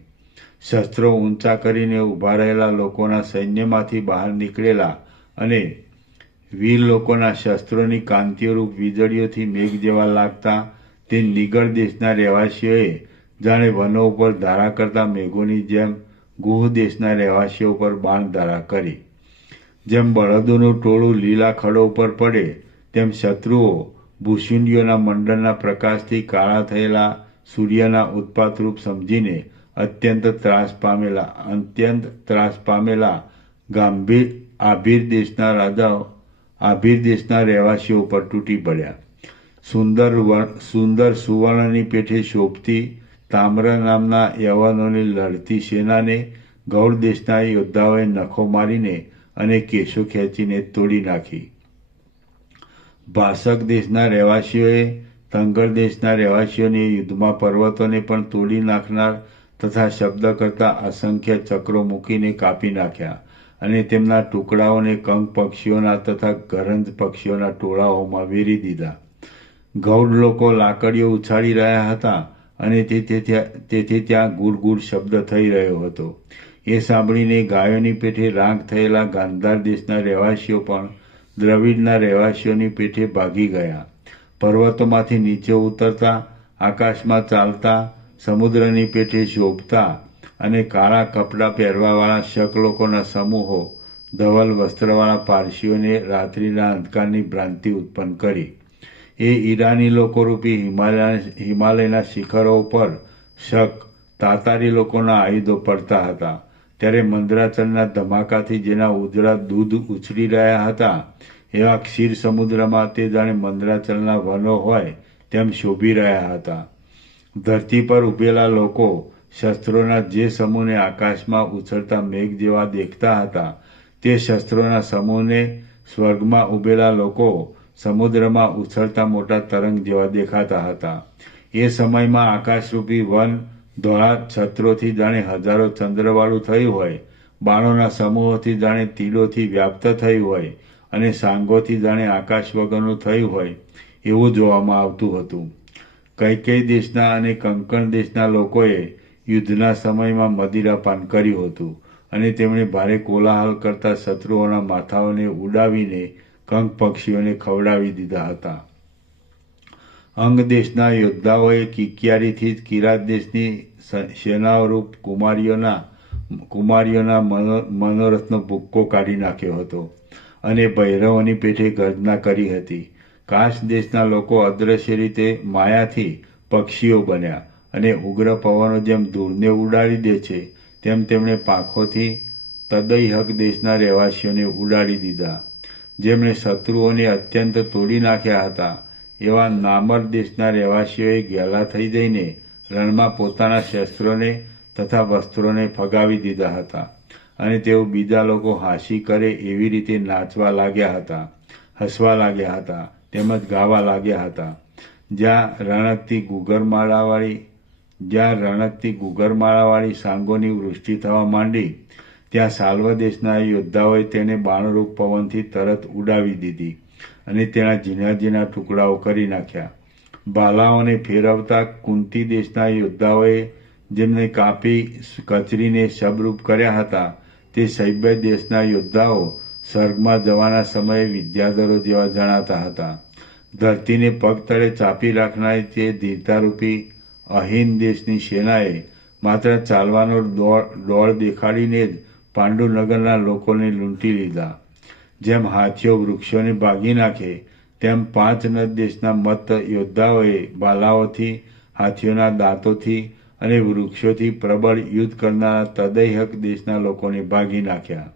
શસ્ત્રો ઊંચા કરીને ઊભા રહેલા લોકોના સૈન્યમાંથી બહાર નીકળેલા અને વીર લોકોના શસ્ત્રોની કાંતિઓરૂપ વીજળીઓથી મેઘ જેવા લાગતા તે નિગળ દેશના રહેવાસીઓએ જાણે વનો ઉપર ધારા કરતા મેઘોની જેમ ગુહ દેશના રહેવાસીઓ પર બાણ ધારા કરી. જેમ બળદોનું ટોળું લીલા ખડો ઉપર પડે તેમ શત્રુઓ ભૂસુંડીઓના મંડળના પ્રકાશથી કાળા થયેલા સૂર્યના ઉત્પાતરૂપ સમજીને અત્યંત ત્રાસ પામેલા આભીર દેશના રહેવાસીઓ ઉપર તૂટી પડ્યા. સુંદર સુવર્ણની પેઠે શોભતી તામ્ર નામના યવનોની લડતી સેનાને ગૌડ દેશના યોદ્ધાઓએ નખો મારીને અને કેશો ખેંચીને તોડી નાખી. ભાષક દેશના રહેવાસીઓએ તંગર દેશના રહેવાસીઓની યુદ્ધમાં પર્વતોને પણ તોડી નાખનાર તથા શબ્દ કરતા અસંખ્ય ચક્રો મૂકીને કાપી નાખ્યા અને તેમના ટુકડાઓને કંક પક્ષીઓના તથા ગરંજ પક્ષીઓના ટોળાઓમાં વેરી દીધા. ગૌડ લોકો લાકડીઓ ઉછાળી રહ્યા હતા અને તેથી ત્યાં ગુડ ગુડ શબ્દ થઈ રહ્યો હતો. એ સાંભળીને ગાયોની પેઠે રાંક થયેલા ગાંધાર દેશના રહેવાસીઓ પણ દ્રવિડના રહેવાસીઓની પેઠે ભાગી ગયા. પર્વતોમાંથી નીચે ઉતરતા, આકાશમાં ચાલતા, સમુદ્રની પેઠે શોભતા અને કાળા કપડાં પહેરવાવાળા શક લોકોના સમૂહો ધવલ વસ્ત્રવાળા પારસીઓને રાત્રિના અંધકારની ભ્રાંતિ ઉત્પન્ન કરી. એ ઈરાની લોકોરૂપી હિમાલયના શિખરો ઉપર શક તાતારી લોકોના આયુધો પડતા હતા. ત્યારે મંદરાચલના ધમાકાથી જેના ઉજળા દૂધ ઉછળી રહ્યા હતા એવા ક્ષીર સમુદ્રમાં તે જાણે મંદરાચલના વનો હોય તેમ શોભી રહ્યા હતા. ધરતી પર ઉભેલા લોકો શસ્ત્રોના જે સમૂહને આકાશમાં ઉછળતા મેઘ જેવા દેખતા હતા તે શસ્ત્રોના સમૂહને સ્વર્ગમાં ઉભેલા લોકો સમુદ્રમાં ઉછળતા મોટા તરંગ જેવા દેખાતા હતા. એ સમયમાં આકાશરૂપી વન ધોળા છત્રોથી જાણે હજારો ચંદ્રવાળું થયું હોય, બાણોના સમૂહોથી જાણે તીડોથી વ્યાપ્ત થયું હોય અને સાંગોથી જાણે આકાશ વગરનું થયું હોય એવું જોવામાં આવતું હતું. કૈકેય દેશના અને કંકણ દેશના લોકોએ યુદ્ધના સમયમાં મદિરાપાન કર્યું હતું અને તેમણે ભારે કોલાહલ કરતા શત્રુઓના માથાઓને ઉડાવીને કંક પક્ષીઓને ખવડાવી દીધા હતા. અંગ દેશના યોદ્ધાઓએ કિક્યારીથી જ કિરાત દેશની સેનાઓરૂપ કુમારીઓના મનોરથનો ભૂક્કો કાઢી નાખ્યો હતો અને ભૈરવોની પેઠે ગર્જના કરી હતી. કાશ દેશના લોકો અદ્રશ્ય રીતે માયાથી પક્ષીઓ બન્યા અને ઉગ્ર પવનો જેમ ધૂળને ઉડાડી દે છે તેમ તેમણે પાંખોથી તદૈહક દેશના રહેવાસીઓને ઉડાડી દીધા. જેમણે શત્રુઓને અત્યંત તોડી નાખ્યા હતા એવા નામર દેશના રહેવાસીઓએ ઘેલા થઈ જઈને રણમાં પોતાના શસ્ત્રોને તથા વસ્ત્રોને ફગાવી દીધા હતા અને તેઓ બીજા લોકો હાંસી કરે એવી રીતે નાચવા લાગ્યા હતા, હસવા લાગ્યા હતા તેમજ ગાવા લાગ્યા હતા. જ્યાં રણકતી ગુગરમાળાવાળી સાંગોની વૃષ્ટિ થવા માંડી ત્યાં સાલ્વ દેશના યોદ્ધાઓએ તેને બાણરૂપ પવનથી તરત ઉડાવી દીધી અને તેના ઝીણા ઝીણા ટુકડાઓ કરી નાખ્યા. ભાલાઓને ફેરવતા કુંતી દેશના યોદ્ધાઓએ જેમને કાપી કચરીને શબરૂપ કર્યા હતા તે શૈબ્ય દેશના યોદ્ધાઓ સ્વર્ગમાં જવાના સમયે વિદ્યાધરો જેવા જણાતા હતા. ધરતીને પગ તળે ચાપી રાખનારી તે ધીરતારૂપી અહીન દેશની સેનાએ માત્ર ચાલવાનો દોડ દેખાડીને જ પાંડુનગરના લોકોને લૂંટી લીધા. જેમ હાથીઓ વૃક્ષોને ભાગી નાખે તેમ પાંચ નદ દેશના મત યોદ્ધાઓએ ભાલાઓથી, હાથીઓના દાંતોથી અને વૃક્ષોથી પ્રબળ યુદ્ધ કરનારા તદૈહક દેશના લોકોને ભાગી નાખ્યા.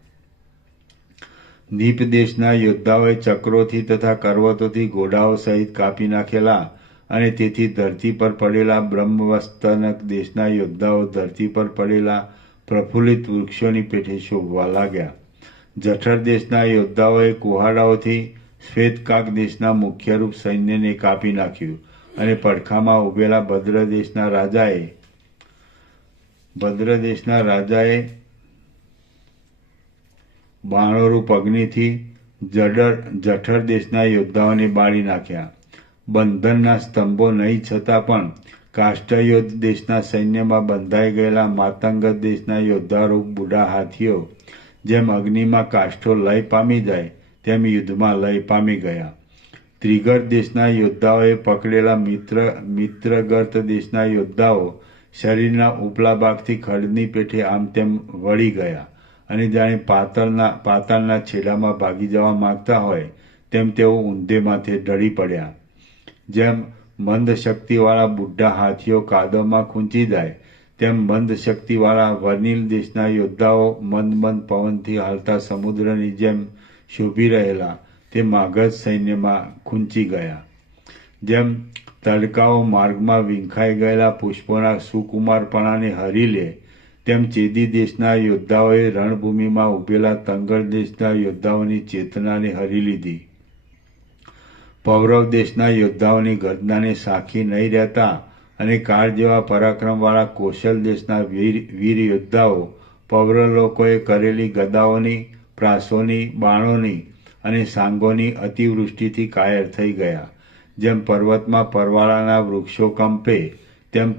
નીપ દેશના યોદ્ધાઓએ ચક્રોથી તથા કરવતોથી ઘોડાઓ સહિત કાપી નાખેલા અને તેથી ધરતી પર પડેલા બ્રહ્મવસ્તનક દેશના યોદ્ધાઓ ધરતી પર પડેલા પ્રફુલ્લિત વૃક્ષોની પેઠે શોભવા લાગ્યા. જઠર દેશના યોદ્ધાઓએ કુહાડાઓથી શ્વેતકાક દેશના મુખ્યરૂપ સૈન્યને કાપી નાખ્યું અને પડખામાં ઉભેલા ભદ્ર દેશના રાજાએ બાણોરૂપ અગ્નિથી જઠર દેશના યોદ્ધાઓને બાળી નાખ્યા. બંધનના સ્તંભો નહીં છતાં પણ કાષ્ઠયોદ્ધ દેશના સૈન્યમાં બંધાઈ ગયેલા માતંગત દેશના યોદ્ધારૂપ બુઢા હાથીઓ જેમ અગ્નિમાં કાષ્ઠો લય પામી જાય તેમ યુદ્ધમાં લય પામી ગયા. ત્રિગર્ત દેશના યોદ્ધાઓએ પકડેલા મિત્રગર્ત દેશના યોદ્ધાઓ શરીરના ઉપલા ભાગથી ખડની પેઠે આમ તેમ વળી ગયા અને જાણે પાતાળના છેડામાં ભાગી જવા માંગતા હોય તેમ તેઓ ઊંધે માથે ઢળી પડ્યા. જેમ મંદ શક્તિવાળા બુઢા હાથીઓ કાદવમાં ખૂંચી જાય તેમ મંદ શક્તિવાળા વર્નિલ દેશના યોદ્ધાઓ મંદ પવનથી હાલતા સમુદ્રની જેમ શોભી રહેલા તે માગધ સૈન્યમાં ખૂંચી ગયા. જેમ તડકાઓ માર્ગમાં વીંખાઈ ગયેલા પુષ્પોના સુકુમારપણાને હરી લે તેમ ચેદી દેશના યોદ્ધાઓએ રણભૂમિમાં ઉભેલા તંગર દેશના યોદ્ધાઓની ચેતનાને હરી લીધી. પૌરવ દેશના યોદ્ધાઓની ગર્જનાને સાખી નહીં રહેતા અને કાળ જેવા પરાક્રમવાળા કૌશલ દેશના વીર યોદ્ધાઓ પૌરવ લોકોએ કરેલી ગદાઓની, પ્રાસોની, બાણોની અને સાંગોની અતિવૃષ્ટિથી કાયર થઈ ગયા. જેમ પર્વતમાં પરવાળાના વૃક્ષો કંપે તેમ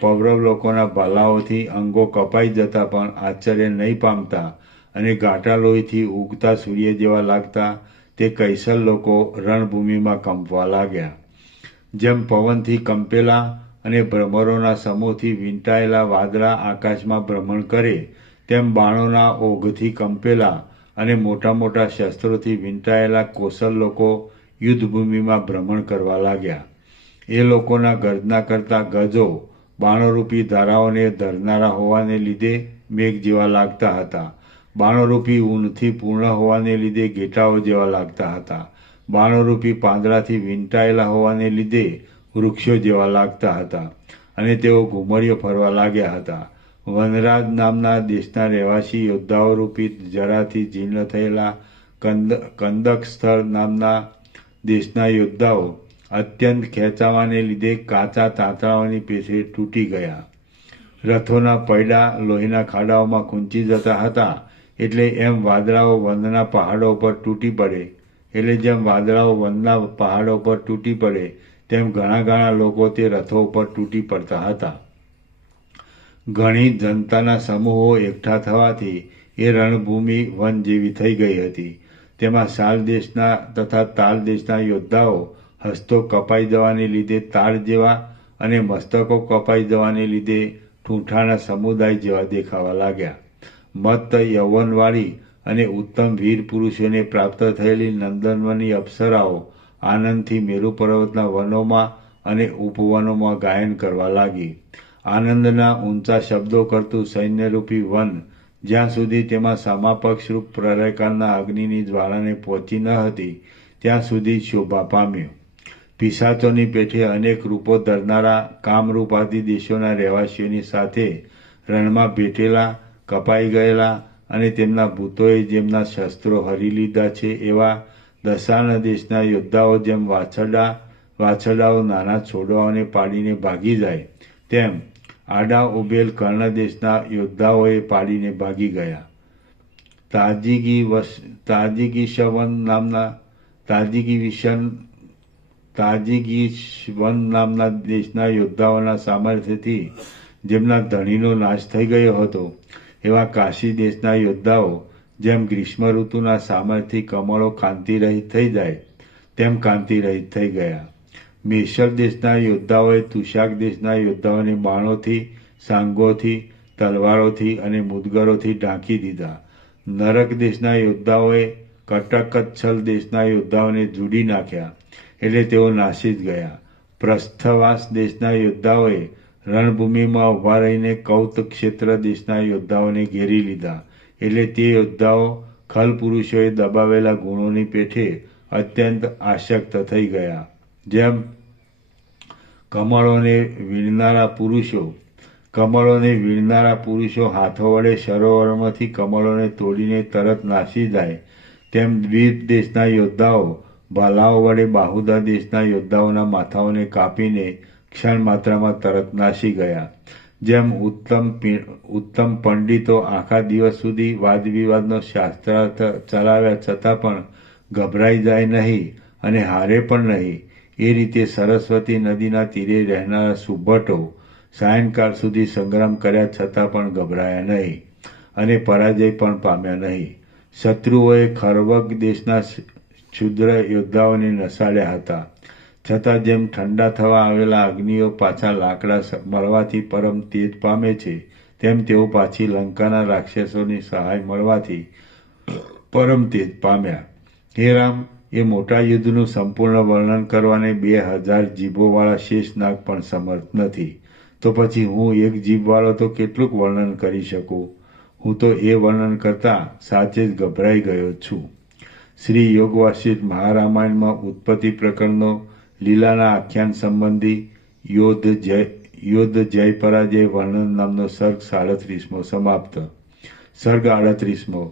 પૌરવ લોકોના ભાલાઓથી અંગો કપાઈ જતા પણ આશ્ચર્ય નહીં પામતા અને ઘાટા લોહીથી ઉગતા સૂર્ય જેવા લાગતા તે કૈસર લોકો રણભૂમિમાં કંપવા લાગ્યા. જેમ પવનથી કંપેલા અને ભ્રમરોના સમૂહથી વીંટાયેલા વાદળા આકાશમાં ભ્રમણ કરે તેમ બાણોના ઓઘથી કંપેલા અને મોટા મોટા શસ્ત્રોથી વીંટાયેલા કૌશલ લોકો યુદ્ધભૂમિમાં ભ્રમણ કરવા લાગ્યા. એ લોકોના ગર્જના કરતા ગજો બાણોરૂપી ધારાઓને ધરનારા હોવાને લીધે મેઘ જેવા લાગતા હતા. બાણોરૂપી ઊનથી પૂર્ણ હોવાને લીધે ઘેટાઓ જેવા લાગતા હતા. બાણોરૂપી પાંદડાથી વીંટાયેલા હોવાને લીધે વૃક્ષો જેવા લાગતા હતા અને તેઓ ઘુમરીઓ ફરવા લાગ્યા હતા. વનરાજ નામના દેશના રહેવાસી યોદ્ધાઓ રૂપી જરાથી જીર્ણ થયેલા કંદક સ્થળ નામના દેશના યોદ્ધાઓ અત્યંત ખેંચાવાને લીધે કાચા તાંતણાઓની પેઠે તૂટી ગયા. રથોના પૈડા લોહીના ખાડાઓમાં ખૂંચી જતા હતા. એટલે એમ વાદળાઓ વનના પહાડો પર તૂટી પડે એટલે જેમ વાદળાઓ વનના પહાડો પર તૂટી પડે તેમ ઘણા લોકો તે રથો ઉપર તૂટી પડતા હતા. ઘણી જનતાના સમૂહો એકઠા થવાથી એ રણભૂમિ વન જેવી થઈ ગઈ હતી. તેમાં સાલ દેશના તથા તાલ દેશના યોદ્ધાઓ હસ્તો કપાઈ જવાને લીધે તાળ જેવા અને મસ્તકો કપાઈ જવાને લીધે ઠૂંઠાના સમુદાય જેવા દેખાવા લાગ્યા. મત્ત યૌવનવાળી અને ઉત્તમ વીર પુરુષોને પ્રાપ્ત થયેલી નંદનવનની અપ્સરાઓ આનંદથી મેરુ પર્વતના વનોમાં અને ઉપવનોમાં ગાયન કરવા લાગી. આનંદના ઊંચા શબ્દો કરતું સૈન્યરૂપી વન જ્યાં સુધી તેમાં સમાપક્ષરૂપ પ્રલયકાળના અગ્નિની જ્વાળાને પહોંચી ન હતી ત્યાં સુધી શોભા પામ્યું. પિશાચોની પેઠે અનેક રૂપો ધરનારા કામરૂપાદી દેશોના રહેવાસીઓની સાથે રણમાં ભેટેલા, કપાઈ ગયેલા અને તેમના ભૂતોએ જેમના શસ્ત્રો હરી લીધા છે એવા દશાણ દેશના યોદ્ધાઓ જેમ વાછરડાઓ નાના છોડવાઓને પાડીને ભાગી જાય તેમ આડા ઉભેલ કર્ણ દેશના યોદ્ધાઓએ પાડીને ભાગી ગયા. તાજિગીશવન નામના દેશના યોદ્ધાઓના સામર્થ્યથી જેમના ધણીનો નાશ થઈ ગયો હતો એવા કાશી દેશના યોદ્ધાઓ જેમ ગ્રીષ્મ ઋતુના સામર્થ્યથી કમળો કાંતિરહિત થઈ જાય તેમ કાંતિરહિત થઈ ગયા. મેષર દેશના યોદ્ધાઓએ તુષાક દેશના યોદ્ધાઓને બાણોથી, સાંગોથી, તલવારોથી અને મુદગરોથી ઢાંકી દીધા. નરક દેશના યોદ્ધાઓએ કટકચ્છલ દેશના યોદ્ધાઓને જુડી નાખ્યા એટલે તેઓ નાસી જ ગયા. પ્રસ્થવાસ દેશના યોદ્ધાઓએ રણભૂમિમાં ઊભા રહીને કૌત ક્ષેત્ર દેશના યોદ્ધાઓને ઘેરી લીધા એટલે તે યોદ્ધાઓ ખલ પુરુષોએ દબાવેલા ગુણોની પેઠે અત્યંત આસક્ત થઈ ગયા. જેમ કમળોને વીણનારા પુરુષો હાથો વડે સરોવરમાંથી કમળોને તોડીને તરત નાસી જાય તેમ દ્વીપ દેશના યોદ્ધાઓ ભાલાઓ વડે બાહુદા દેશના યોદ્ધાઓના માથાઓને કાપીને ક્ષણ માત્રામાં તરત નાસી ગયા. જેમ ઉત્તમ પંડિતો આખા દિવસ સુધી વાદવિવાદનો શાસ્ત્રાર્થ ચલાવ્યા છતાં પણ ગભરાઈ જાય નહીં અને હારે પણ નહીં એ રીતે સરસ્વતી નદીના તીરે રહેનારા સુભટો સાયંકાળ સુધી સંગ્રામ કર્યા છતાં પણ ગભરાયા નહીં અને પરાજય પણ પામ્યા નહીં. શત્રુઓએ ખરવગ દેશના ક્ષુદ્ર યોદ્ધાઓને નસાડ્યા હતા છતાં જેમ ઠંડા થવા આવેલા અગ્નિઓ પાછા લાકડા મળવાથી પરમ તેજ પામે છે તેમ તેઓ પાછી લંકાના રાક્ષસોની સહાય મળવાથી પરમ તેજ પામ્યા. હે રામ, એ મોટા યુદ્ધનું સંપૂર્ણ વર્ણન કરવાને 2000 જીભોવાળા શેષનાગ પણ સમર્થ નથી. તો પછી હું એક જીભવાળો તો કેટલુંક વર્ણન કરી શકું? હું તો એ વર્ણન કરતાં સાચે જ ગભરાઈ ગયો છું. શ્રી યોગ વાસિષ્ઠ મહારામાયણમાં ઉત્પત્તિ પ્રકરણનો લીલાના આખ્યાન સંબંધી યોદ્ધ જય પરાજય વર્ણન નામનો સર્ગ 37મો સમાપ્ત. સર્ગ 38મો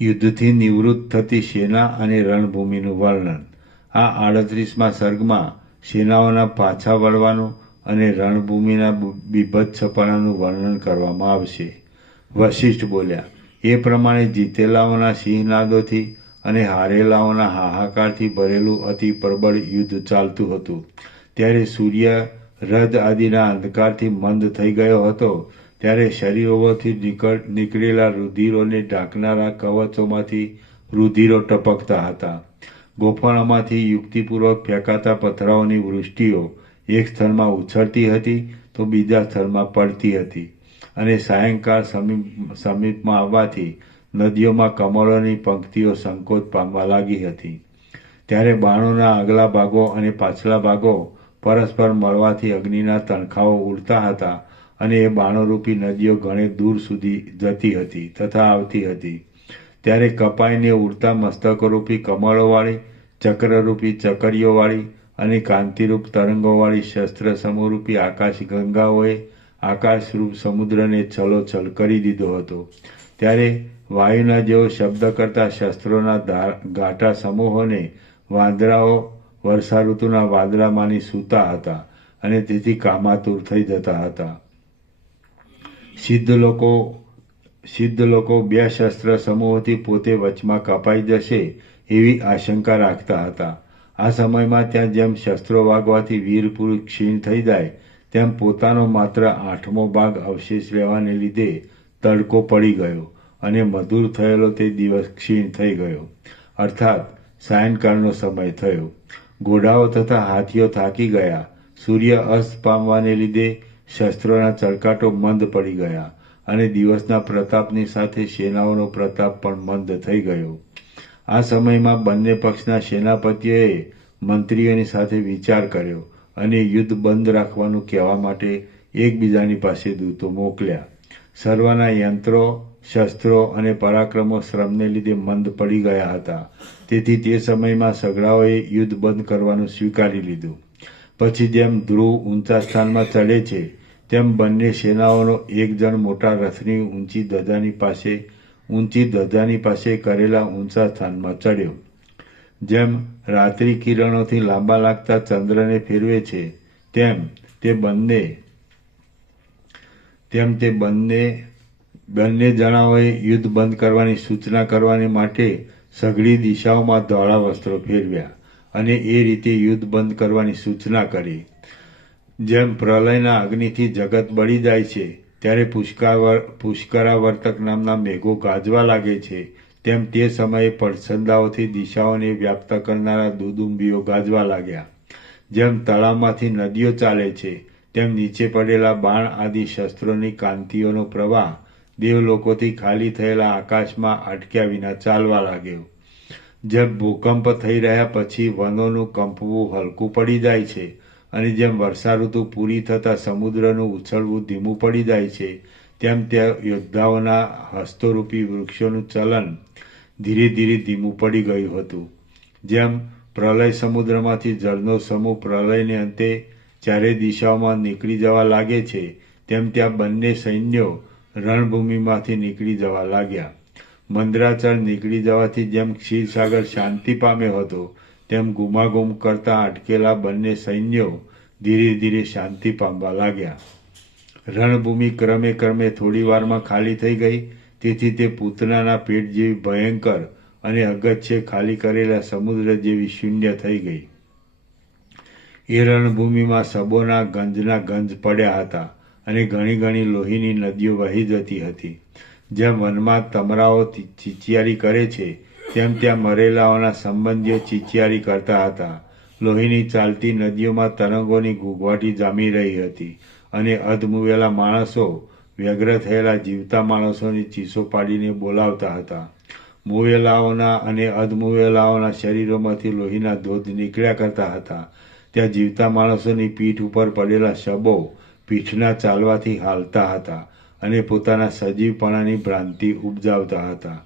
યુદ્ધથી નિવૃત્ત થતી સેના અને રણભૂમિનું વર્ણન. આ 38મા સર્ગમાં સેનાઓના પાછા વળવાનું અને રણભૂમિના બીભત્સપણાનું વર્ણન કરવામાં આવશે. વશિષ્ઠ બોલ્યા, એ પ્રમાણે જીતેલાઓના સિંહનાદોથી અને હારેલાઓના હાહાકારથી ભરેલું અતિ પ્રબળ યુદ્ધ ચાલતું હતું. ત્યારે સૂર્ય રદ આદિના અંધકારથી મંદ થઈ ગયો હતો. ત્યારે શરીરોથી નીકળેલા રુધિરોને ઢાંકનારા કવચોમાંથી રુધિરો ટપકતા હતા. ગોફણોમાંથી યુક્તિપૂર્વક ફેંકાતા પથરાઓની વૃષ્ટિઓ એક સ્થળમાં ઉછળતી હતી તો બીજા સ્થળમાં પડતી હતી. અને સાયંકાળ સમીપમાં આવવાથી નદીઓમાં કમળોની પંક્તિઓ સંકોચ પામવા લાગી હતી. ત્યારે બાણોના આગલા ભાગો અને પાછલા ભાગો પરસ્પર મળવાથી અગ્નિના તણખાઓ ઉડતા હતા અને એ બાણોરૂપી નદીઓ ઘણે દૂર સુધી જતી હતી તથા આવતી હતી. ત્યારે કપાઈને ઉડતા મસ્તકોરૂપી કમળોવાળી, ચક્રરૂપી ચકરીઓવાળી અને કાંતિરૂપ તરંગોવાળી શસ્ત્ર સમૂહરૂપી આકાશ ગંગાઓએ આકાશરૂપ સમુદ્રને છલોછલ કરી દીધો હતો. ત્યારે વાયુના જેવો શબ્દ કરતા શસ્ત્રોના ઘાટા સમૂહોને વાંદરાઓ વર્ષા ઋતુના વાદળામાંની સૂતા હતા અને તેથી કામાતુર થઈ જતા હતા. સિદ્ધ લોકો 2 શસ્ત્ર સમૂહોથી પોતે વચમાં કપાઈ જશે એવી આશંકા રાખતા હતા. આ સમયમાં ત્યાં જેમ શસ્ત્રો વાગવાથી વીર પુરુષ ક્ષીણ થઈ જાય તેમ પોતાનો માત્ર 8મો ભાગ અવશેષ રહેવાને લીધે તડકો પડી ગયો અને મધુર થયેલો તે દિવસ ક્ષીણ થઈ ગયો. અર્થાત સાયંકાળનો સમય થયો. ઘોડાઓ તથા હાથીઓ થાકી ગયા. સૂર્ય અસ્ત પામવાને લીધે શસ્ત્રોના ચળકાટો મંદ પડી ગયા અને દિવસના પ્રતાપની સાથે સેનાઓનો પ્રતાપ પણ મંદ થઈ ગયો. આ સમયમાં બંને પક્ષના સેનાપતિઓએ મંત્રીઓની સાથે વિચાર કર્યો અને યુદ્ધ બંધ રાખવાનું કહેવા માટે એકબીજાની પાસે દૂતો મોકલ્યા. સર્વના યંત્રો, શસ્ત્રો અને પરાક્રમો શ્રમને લીધે મંદ પડી ગયા હતા. તેથી તે સમયમાં સગડાઓએ યુદ્ધ બંધ કરવાનું સ્વીકારી લીધું. પછી જેમ ધ્રુવ ઊંચા સ્થાનમાં ચડે છે તેમ બંને સેનાઓનો એક જણ મોટા રથની ઊંચી ધજાની પાસે કરેલા ઊંચા સ્થાનમાં ચડ્યો. જેમ રાત્રિ કિરણોથી લાંબા લાગતા ચંદ્રને ફેરવે છે તેમ તે બંને જણાઓએ યુદ્ધ બંધ કરવાની સૂચના કરવાની માટે સઘળી દિશાઓમાં ધોળા વસ્ત્રો ફેરવ્યા અને એ રીતે યુદ્ધ બંધ કરવાની સૂચના કરી. જેમ પ્રલયના અગ્નિથી જગત બળી જાય છે ત્યારે પુષ્કરાવર્તક નામના મેઘો ગાજવા લાગે છે તેમ તે સમયે પડછંદાઓથી દિશાઓને વ્યાપ્ત કરનારા દુદુંબીઓ ગાજવા લાગ્યા. જેમ તળાવમાંથી નદીઓ ચાલે છે તેમ નીચે પડેલા બાણ આદિ શસ્ત્રોની કાંતિઓનો પ્રવાહ દેવલોકોથી ખાલી થયેલા આકાશમાં અટક્યા વિના ચાલવા લાગ્યો. જેમ ભૂકંપ થઈ રહ્યા પછી વનોનું કંપવું હલકું પડી જાય છે અને જેમ વર્ષા ઋતુ પૂરી થતાં સમુદ્રનું ઉછળવું ધીમું પડી જાય છે તેમ ત્યાં યોદ્ધાઓના હસ્તરૂપી વૃક્ષોનું ચલન ધીરે ધીરે ધીમું પડી ગયું હતું. જેમ પ્રલય સમુદ્રમાંથી જળનો સમૂહ પ્રલયને અંતે ચારે દિશાઓમાં નીકળી જવા લાગે છે તેમ ત્યાં બંને સૈન્યો રણભૂમિમાંથી નીકળી જવા લાગ્યા. મંદરાચળ નીકળી જવાથી જેમ ક્ષીરસાગર શાંતિ પામ્યો હતો તેમ ગુમાગુમ કરતા અટકેલા બંને સૈન્યો ધીરે ધીરે શાંતિ પામવા લાગ્યા. રણભૂમિ ક્રમે ક્રમે થોડી વારમાં ખાલી થઈ ગઈ. તેથી તે પૂતનાના પેટ જેવી ભયંકર અને અગત્ય ખાલી કરેલા સમુદ્ર જેવી શૂન્ય થઈ ગઈ. એ રણભૂમિમાં સબોના ગંજના ગંજ પડ્યા હતા અને ઘણી ઘણી લોહીની નદીઓ વહી જતી હતી. જેમ વનમાં તમરાઓ ચીચિયારી કરે છે તેમ ત્યાં મરેલાઓના સંબંધીઓ ચીચિયારી કરતા હતા. લોહીની ચાલતી નદીઓમાં તરંગોની ઘૂઘવાટી જામી રહી હતી અને અધમુવેલા માણસો વ્યગ્ર થયેલા જીવતા માણસોની ચીસો પાડીને બોલાવતા હતા. મુવેલાઓના અને અધમુવેલાઓના શરીરોમાંથી લોહીના ધોધ નીકળ્યા કરતા હતા. ત્યાં જીવતા માણસોની પીઠ ઉપર પડેલા શબો પીઠના ચાલવાથી હાલતા હતા અને પોતાના સજીવપણાની ભ્રાંતિ ઉપજાવતા હતા.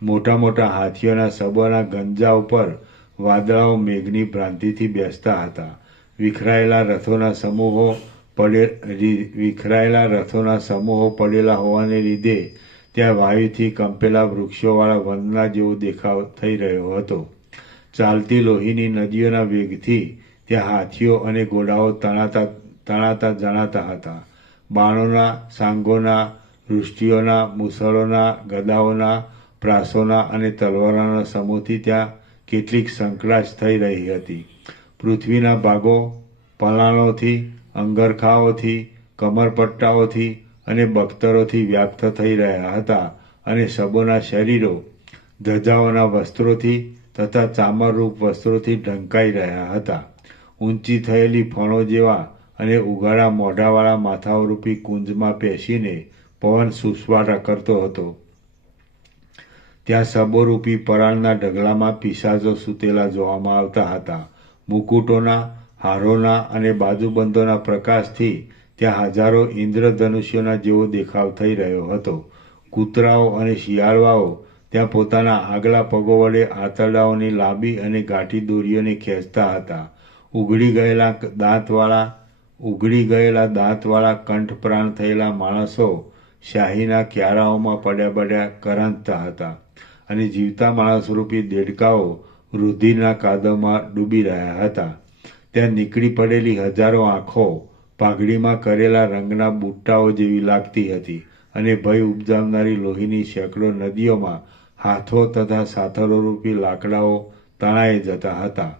મોટા મોટા હાથીઓના શબોના ગંજા ઉપર વાદળાઓ મેઘની ભ્રાંતિથી બેસતા હતા. વિખરાયેલા રથોના સમૂહો પડેલા હોવાને લીધે ત્યાં વાયુથી કંપેલા વૃક્ષોવાળા વનના જેવો દેખાવ થઈ રહ્યો હતો. ચાલતી લોહીની નદીઓના વેગથી ત્યાં હાથીઓ અને ઘોડાઓ તણાતા જણાતા હતા. બાણોના, સાંગોના, વૃષ્ટિઓના, મુસળોના, ગદાઓના, પ્રાસોના અને તલવારોના સમૂહથી ત્યાં કેટલીક સંકળાશ થઈ રહી હતી. પૃથ્વીના ભાગો પલાણોથી, અંગરખાઓથી, કમરપટ્ટાઓથી અને બખ્તરોથી વ્યાપ્ત થઈ રહ્યા હતા અને શબોના શરીરો ધજાઓના વસ્ત્રોથી તથા ચામરરૂપ વસ્ત્રોથી ઢંકાઈ રહ્યા હતા. ઊંચી થયેલી ફણો જેવા અને ઉઘાડા મોઢાવાળા માથાઓરૂપી કુંજમાં પેસીને પવન સુસવાટા કરતો હતો. ત્યાં શબોરૂપી પરાળના ઢગલામાં પિશાચો સૂતેલા જોવામાં આવતા હતા. મુકુટોના, હારોના અને બાજુબંધોના પ્રકાશથી ત્યાં હજારો ઇન્દ્રધનુષ્યોના જેવો દેખાવ થઈ રહ્યો હતો. કૂતરાઓ અને શિયાળવાઓ ત્યાં પોતાના આગલા પગો વડે આંતરડાઓની લાંબી અને ગાંઠી દોરીઓને ખેંચતા હતા. ઉઘડી ગયેલા દાંતવાળા કંઠપ્રાણ થયેલા માણસો શાહીના ક્યારાઓમાં પડ્યા કરંજતા હતા અને જીવતા માણસરૂપી દેડકાઓ રુધિરના કાદવમાં ડૂબી રહ્યા હતા. ત્યાં નીકળી પડેલી હજારો આંખો પાઘડીમાં કરેલા રંગના બુટ્ટાઓ જેવી લાગતી હતી અને ભય ઉપજાવનારી લોહીની સેંકડો નદીઓમાં હાથો તથા સાથળોરૂપી લાકડાઓ તણાઈ જતા હતા.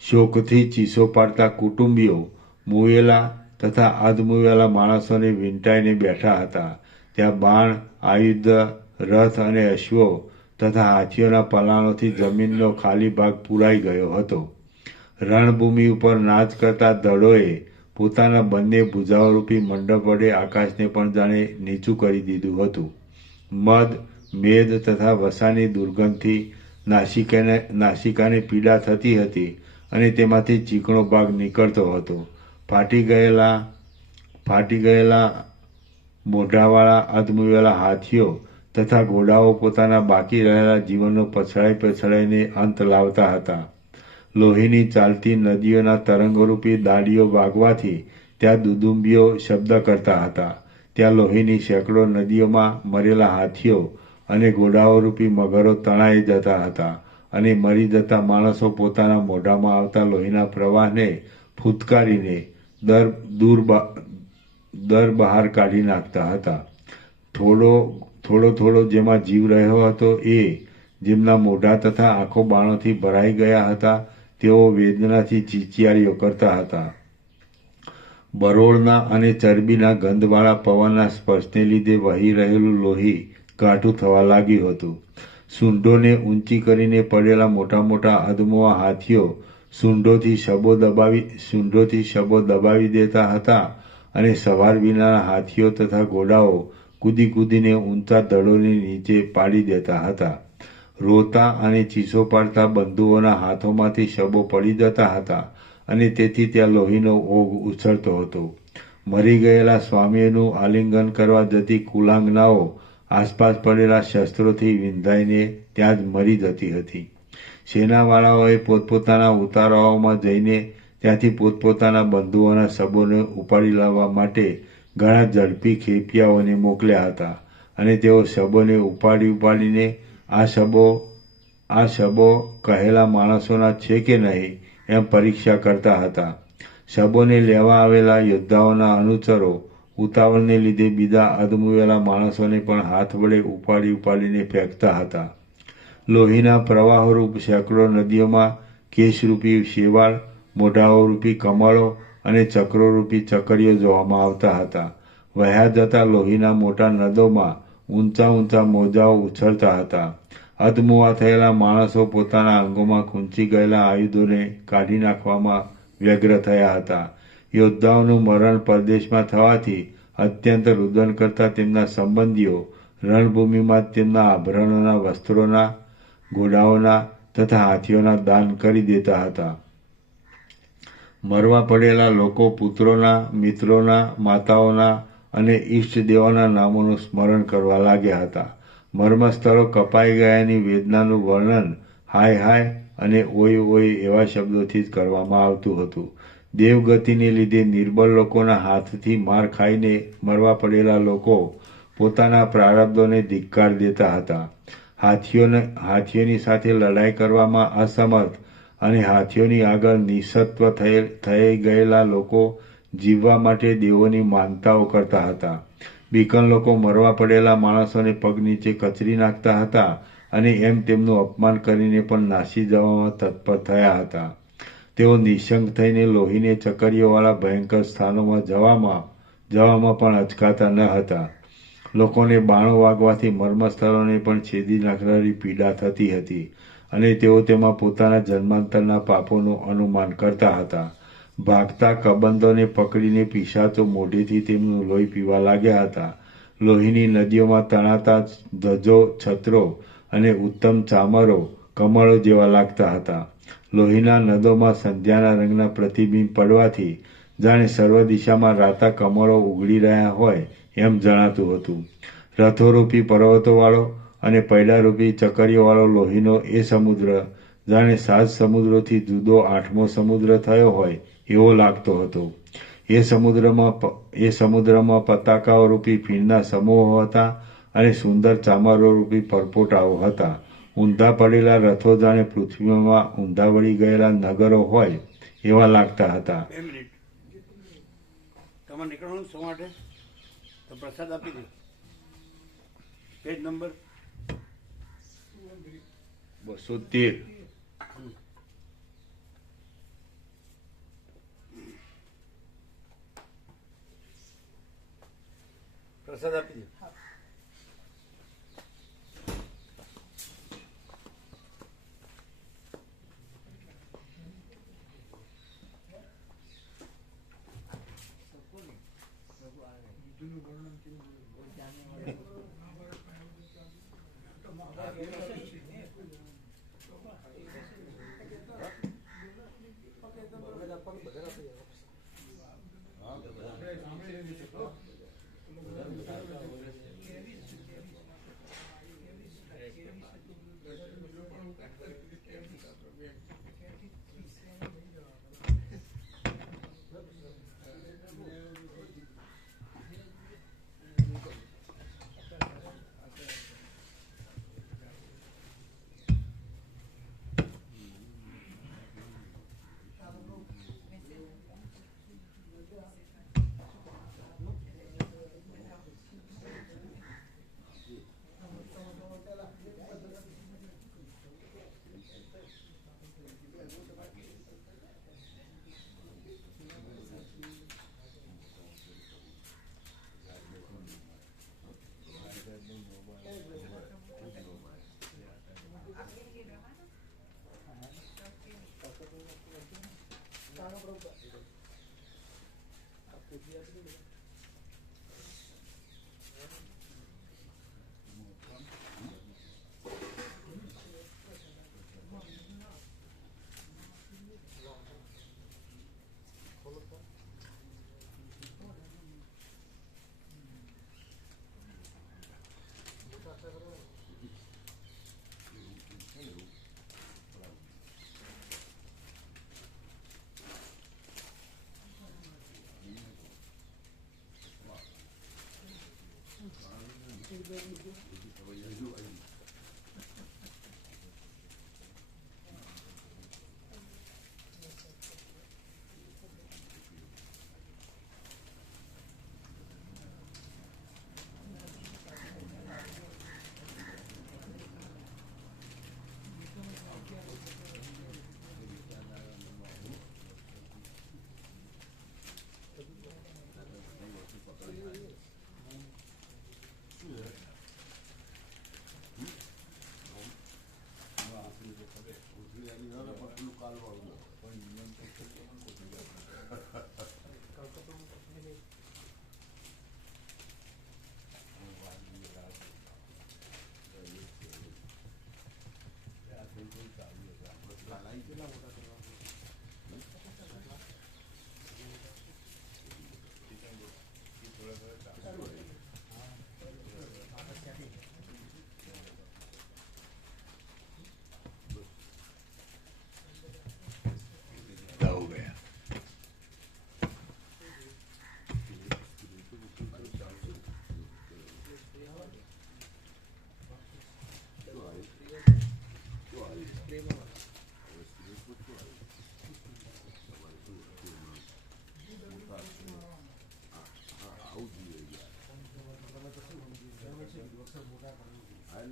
શોકથી ચીસો પાડતા કુટુંબીઓ મુવેલા તથા અધમુવેલા માણસોને વીંટાઈને બેઠા હતા. ત્યાં બાણ, આયુધ, રથ અને અશ્વો તથા હાથીઓના પલાણોથી જમીનનો ખાલી ભાગ પૂરાઈ ગયો હતો. રણભૂમિ ઉપર નાચ કરતા દળોએ પોતાના બંને ભુજાઓરૂપી મંડપ વડે આકાશને પણ જાણે નીચું કરી દીધું હતું. મદ, મેદ તથા વસાની દુર્ગંધથી નાસિકાને પીડા થતી હતી અને તેમાંથી ચીકણો ભાગ નીકળતો હતો. ફાટી ગયેલા મોઢાવાળા અધમુવેલા હાથીઓ તથા ઘોડાઓ પોતાના બાકી રહેલા જીવનનો પછડાઈને અંત લાવતા હતા. લોહીની ચાલતી નદીઓના તરંગોરૂપી દાડીઓ વાગવાથી ત્યાં દુદુંબીઓ શબ્દ કરતા હતા. ત્યાં લોહીની સેંકડો નદીઓમાં મરેલા હાથીઓ અને ઘોડાઓરૂપી મગરો તણાઈ જતા હતા અને મરી જતા માણસો પોતાના મોઢામાં આવતા લોહીના પ્રવાહને ફૂટકારીને દર બહાર કાઢી નાખતા હતા. થોડો જેમાં જીવ રહ્યો હતો એ જેમના મોઢા તથા આંખો બાણોથી ભરાઈ ગયા હતા તેઓ વેદનાથી ચીચિયારીઓ કરતા હતા. બરોળના અને ચરબીના ગંધવાળા પવનના સ્પર્શને લીધે વહી રહેલું લોહી ઘાટું થવા લાગ્યું હતું. સૂંઢોને ઊંચી કરીને પડેલા મોટા મોટા અધમુઆ હાથીઓ સૂંઢોથી શબો દબાવી દેતા હતા અને સવાર વિનાના હાથીઓ તથા ઘોડાઓ કૂદીને ઊંચા દળોની નીચે પાડી દેતા હતા. રોતા અને ચીસો પાડતા બંધુઓના હાથોમાંથી શબો પડી જતા હતા અને તેથી ત્યાં લોહીનો ઓઘ ઉછળતો હતો. મરી ગયેલા સ્વામીઓનું આલિંગન કરવા જતી કુલાંગનાઓ આસપાસ પડેલા શસ્ત્રોથી વિંધાઈને ત્યાં જ મરી જતી હતી. સેનાવાળાઓએ પોતપોતાના ઉતારાઓમાં જઈને ત્યાંથી પોતપોતાના બંધુઓના શબોને ઉપાડી લાવવા માટે ઘણા ઝડપી ખેપિયાઓને મોકલ્યા હતા અને તેઓ શબોને ઉપાડીને આ શબો કહેલા માણસોના છે કે નહીં એમ પરીક્ષા કરતા હતા. શબોને લેવા આવેલા યોદ્ધાઓના અનુચરો ઉતાવળને લીધે બીજા અધમુવેલા માણસોને પણ હાથ વડે ઉપાડીને ફેંકતા હતા. લોહીના પ્રવાહોરૂપ સેંકડો નદીઓમાં કેશરૂપી શેવાળ, મોઢાઓરૂપી કમળો અને ચક્રોરૂપી ચકરીઓ જોવામાં આવતા હતા. વહ્યા જતા લોહીના મોટા નદોમાં ઊંચા મોજાઓ ઉછળતા હતા. અધમુઆ થયેલા માણસો પોતાના અંગોમાં ખૂંચી ગયેલા આયુધોને કાઢી નાખવામાં વ્યગ્ર થયા હતા. યોદ્ધાઓનું મરણ પરદેશમાં થવાથી અત્યંત રુદન કરતા તેમના સંબંધીઓ રણભૂમિમાં તેમના આભરણોના, વસ્ત્રોના, ઘોડાઓના તથા હાથીઓના દાન કરી દેતા હતા. મરવા પડેલા લોકો પુત્રોના, મિત્રોના, માતાઓના અને ઈષ્ટદેવોના નામોનું સ્મરણ કરવા લાગ્યા હતા. મર્મસ્થળો કપાઈ ગયાની વેદનાનું વર્ણન હાય હાય અને ઓય ઓય એવા શબ્દોથી જ કરવામાં આવતું હતું. દેવગતિને લીધે નિર્બળ લોકોના હાથથી માર ખાઈને મરવા પડેલા લોકો પોતાના પ્રારબ્ધોને ધિક્કાર દેતા હતા. હાથીઓની સાથે લડાઈ કરવામાં અસમર્થ અને હાથીઓની આગળ નિઃસત્વ થઈ ગયેલા લોકો જીવવા માટે દેવોની માનતાઓ કરતા હતા. બીકન લોકો મરવા પડેલા માણસોને પગ નીચે કચરી નાખતા હતા અને એમ તેમનું અપમાન કરીને પણ નાસી જવામાં તત્પર થયા હતા. તેઓ નિઃશંક થઈને લોહીને ચકરીઓવાળા ભયંકર સ્થાનોમાં જવામાં પણ અચકાતા ન હતા. લોકોને બાણો વાગવાથી મર્મસ્થળોને પણ છેદી નાખનારી પીડા થતી હતી અને તેઓ તેમાં પોતાના જન્માંતરના પાપોનું અનુમાન કરતા હતા. ભાગતા કબંદોને પકડીને પિશાચો મોઢેથી તેમનું લોહી પીવા લાગ્યા હતા. લોહીની નદીઓમાં તણાતા ધ્વજો, છત્રો અને ઉત્તમ ચામરો કમળો જેવા લાગતા હતા. લોહીના નદોમાં સંધ્યાના રંગના પ્રતિબિંબ પડવાથી જાણે સર્વ દિશામાં રાતા કમળો ઉગડી રહ્યા હોય એમ જણાતું હતું. રથોરૂપી પર્વતોવાળો અને પૈડારૂપી ચકરીઓવાળો લોહીનો એ સમુદ્ર જાણે 7 સમુદ્રોથી જુદો 8મો સમુદ્ર થયો હોય એવો લાગતો હતો. એ સમુદ્રમાં પતાકાઓ રૂપી ફીણના સમૂહો હતા અને સુંદર ચામરોરૂપી પરપોટાઓ હતા. ઊંધા પડેલા રથો જાણે પૃથ્વીમાં ઊંધા વળી ગયેલા નગરો હોય એવા લાગતા હતા. 2 મિનિટ. તમારે નીકળવાનું શું માટે? તો પ્રસાદ આપી દો. Page number 213. પ્રસાદ આપી દો.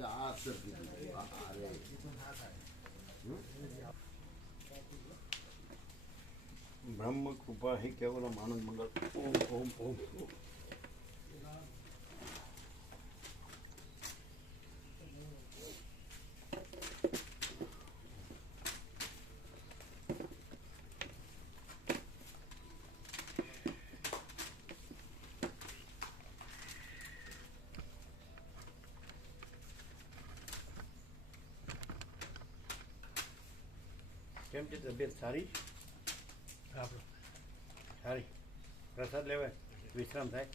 એટલે આ અક્ષર કીધું અરે બ્રહ્મ કૃપા હિ કેવલમ આનંદ મંગલ ઓમ ઓમ ઓમ કેમ છે તબિયત સારી આપણો સારી પ્રસાદ લેવાય વિશ્રામ થાય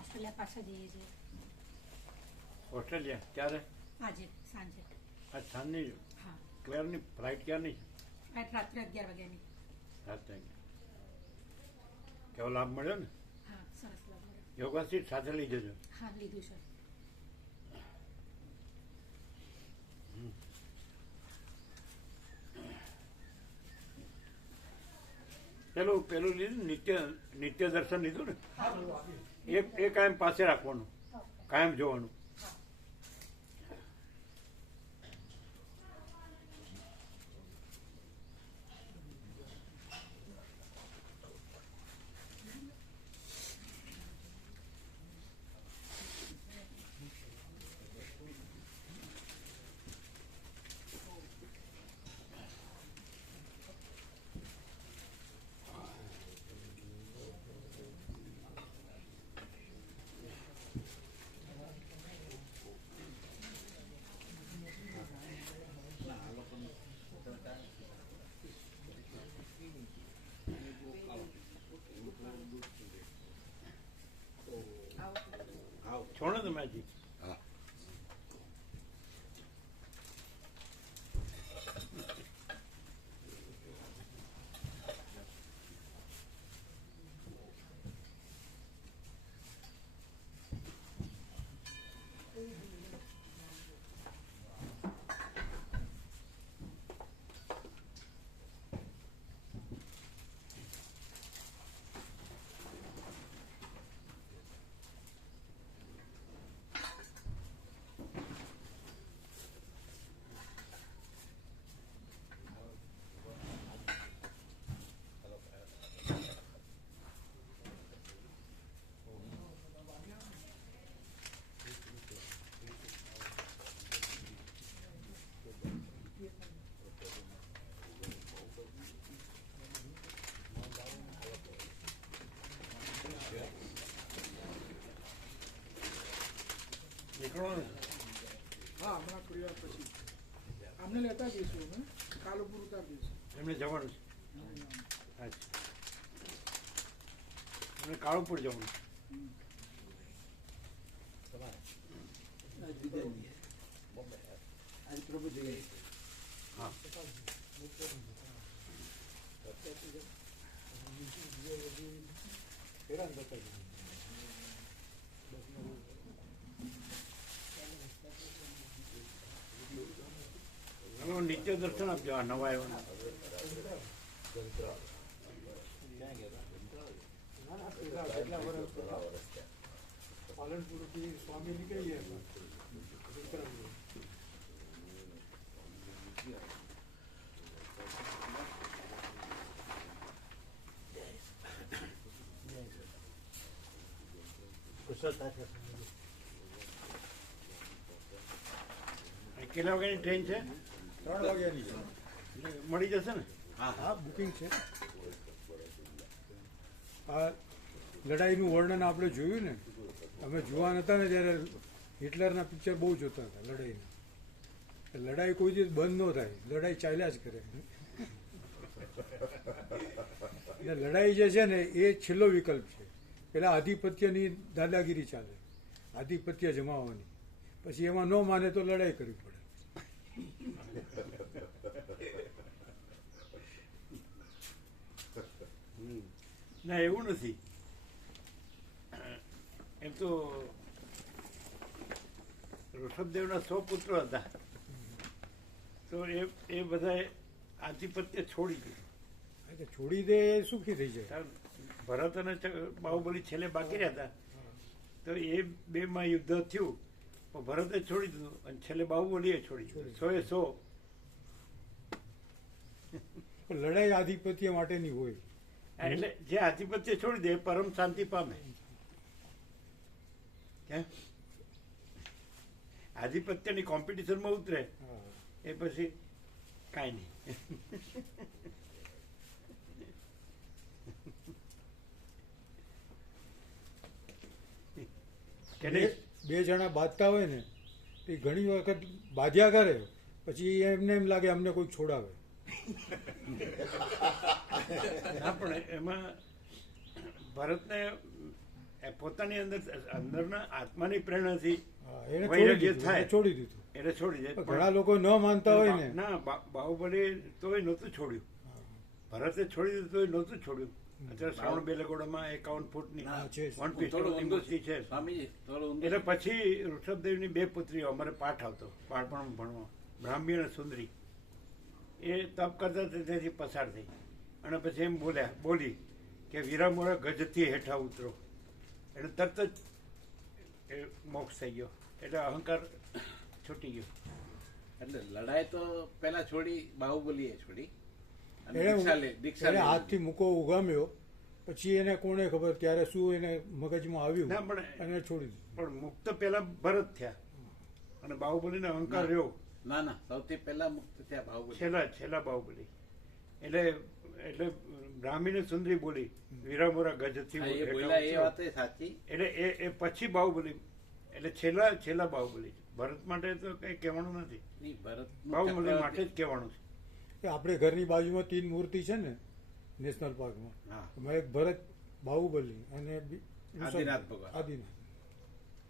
ઓસ્ટ્રેલિયા પાછા જઈએ છીએ ઓસ્ટ્રેલિયા ક્યારે આજે સાંજે. આજ સાંજની હા, ક્લિયરની ફ્લાઇટ ક્યારની છે ફ્લાઇટ રાત્રે 11 વાગ્યાની. રાત્રે કેવો લાભ મળ્યો ને હા, સરસ લાગ્યું. યોગા સીટ સાથે લઈ જજો હા, લીધું છે. પેલું લીધું નિત્ય દર્શન લીધું ને એ કાયમ પાસે રાખવાનું કાયમ જોવાનું છોડો તમે હજી હા નીકળો ને હા, હમણાં થોડી વાર પછી આમને લેતા જઈશું અમે કાલ ઉપર ઉતારી દઈશું. એમને જવાનું છે અચ્છા એમને કાળુપુર જવાનું હા હવે નિત્ય દર્શન આપજો આ નવા આવ્યા કેટલા વર્ષ પાલનપુરથી સ્વામી નીકળી ગયા. કુશળતા છે કેટલા વાગ્યાની ટ્રેન છે 3 વાગ્યાની છે. એટલે મળી જશે ને હા, બુકિંગ છે. આ લડાઈનું વર્ણન આપણે જોયું ને, અમે જુવાન હતા ને ત્યારે હિટલરના પિક્ચર બહુ જોતા હતા લડાઈના. લડાઈ કોઈ દિવસ બંધ ન થાય, લડાઈ ચાલ્યા જ કરે. એટલે લડાઈ જે છે ને એ છેલ્લો વિકલ્પ છે. પેલા આધિપત્યની દાદાગીરી ચાલે, આધિપત્ય જમાવવાની, પછી એમાં ન માને તો લડાઈ કરવી પડે. ના એવું નથી એમ તો ઋષભદેવના 100 પુત્રો હતા, તો એ બધાએ આધિપત્ય છોડી દીધું. એટલે છોડી દે એ સુખી થઈ જાય. કારણ ભરત અને બાહુબલી છેલ્લે બાકી રહ્યા હતા, તો એ બેમાં યુદ્ધ થયું, પણ ભરતે છોડી દીધું અને છેલ્લે બાહુબલીએ છોડી દીધું. 100 પણ લડાઈ આધિપત્ય માટેની હોય. એટલે જે આધિપત્ય છોડી દે એ પરમ શાંતિ પામે. કેમ આધિપત્યની કોમ્પિટિશનમાં ઉતરે હા. એ પછી કાંઈ નહીં. કે નહીં? બે જણા બાંધતા હોય ને એ ઘણી વખત બાંધ્યા કરે, પછી એમને એમ લાગે અમને કોઈ છોડાવે. ના પણ એમાં ભરતને પોતાની અંદરના આત્માની પ્રેરણાથી હા, એને વૈરાગ્ય છોડી દીધું, થાય. એને છોડી દીધું. એટલે છોડી દે. પણ ઘણા લોકો ન માનતા હોય ને, ના બાહુબલી તોય નહોતું છોડ્યું, ભરતે છોડી દીધું તોય નહોતું છોડ્યું. અત્યારે શ્રાવણ બેલગોડામાં 51 ફૂટની હા, છે. વન પિસ્તોલની મૂર્તિ છે. સ્વામીજી થોડું ઊંધું. એટલે પછી ઋષભદેવની 2 પુત્રીઓ અમારે પાઠ આવતો બાળપણમાં ભણવા, બ્રાહ્મી અને સુંદરી. એ તપ કરતા હતા ત્યાંથી પસાર થઈ અને પછી એમ બોલી કે વીરામોરા ગજથી હેઠા ઉતરો, એટલે તરત જ એ મોક્ષ થઈ ગયો. એટલે અહંકાર છૂટી ગયો. એટલે લડાઈ તો પેલા છોડી, બાહુબલીએ છોડી અને એને દીક્ષા એને લઈ હાથથી મૂકો ઉગામ્યો, પછી એને કોને ખબર ત્યારે શું એને મગજમાં આવ્યું ના પણ અને છોડી દીધું. પણ મુક્ત પેલા ભરત થયા અને બાહુબલીનો અહંકાર રહ્યો ના ના, સૌથી પહેલા મુક્ત થયા બાહુબલી. છેલ્લા બાહુબલી. એટલે બ્રાહ્મીને સુંદરી બોલી વીરામોરા ગજથી હા, એ હેઠા બોલ્યા એ ઉતરો. વાત સાચી. એટલે એ પછી બાહુબલી, એટલે છેલ્લા બાહુબલી. ભરત માટે તો કઈ કહેવાનું નથી, નહીં, ભરતનું બાહુબલી ચક્રવર્તી- માટે જ કહેવાનું છે. કે આપણે ઘરની બાજુમાં 3 મૂર્તિ છે ને નેશનલ પાર્કમાં, હા. એમાં એક ભરત, બાહુબલી અને આદિનાથ ભગવાન. આદિનાથ.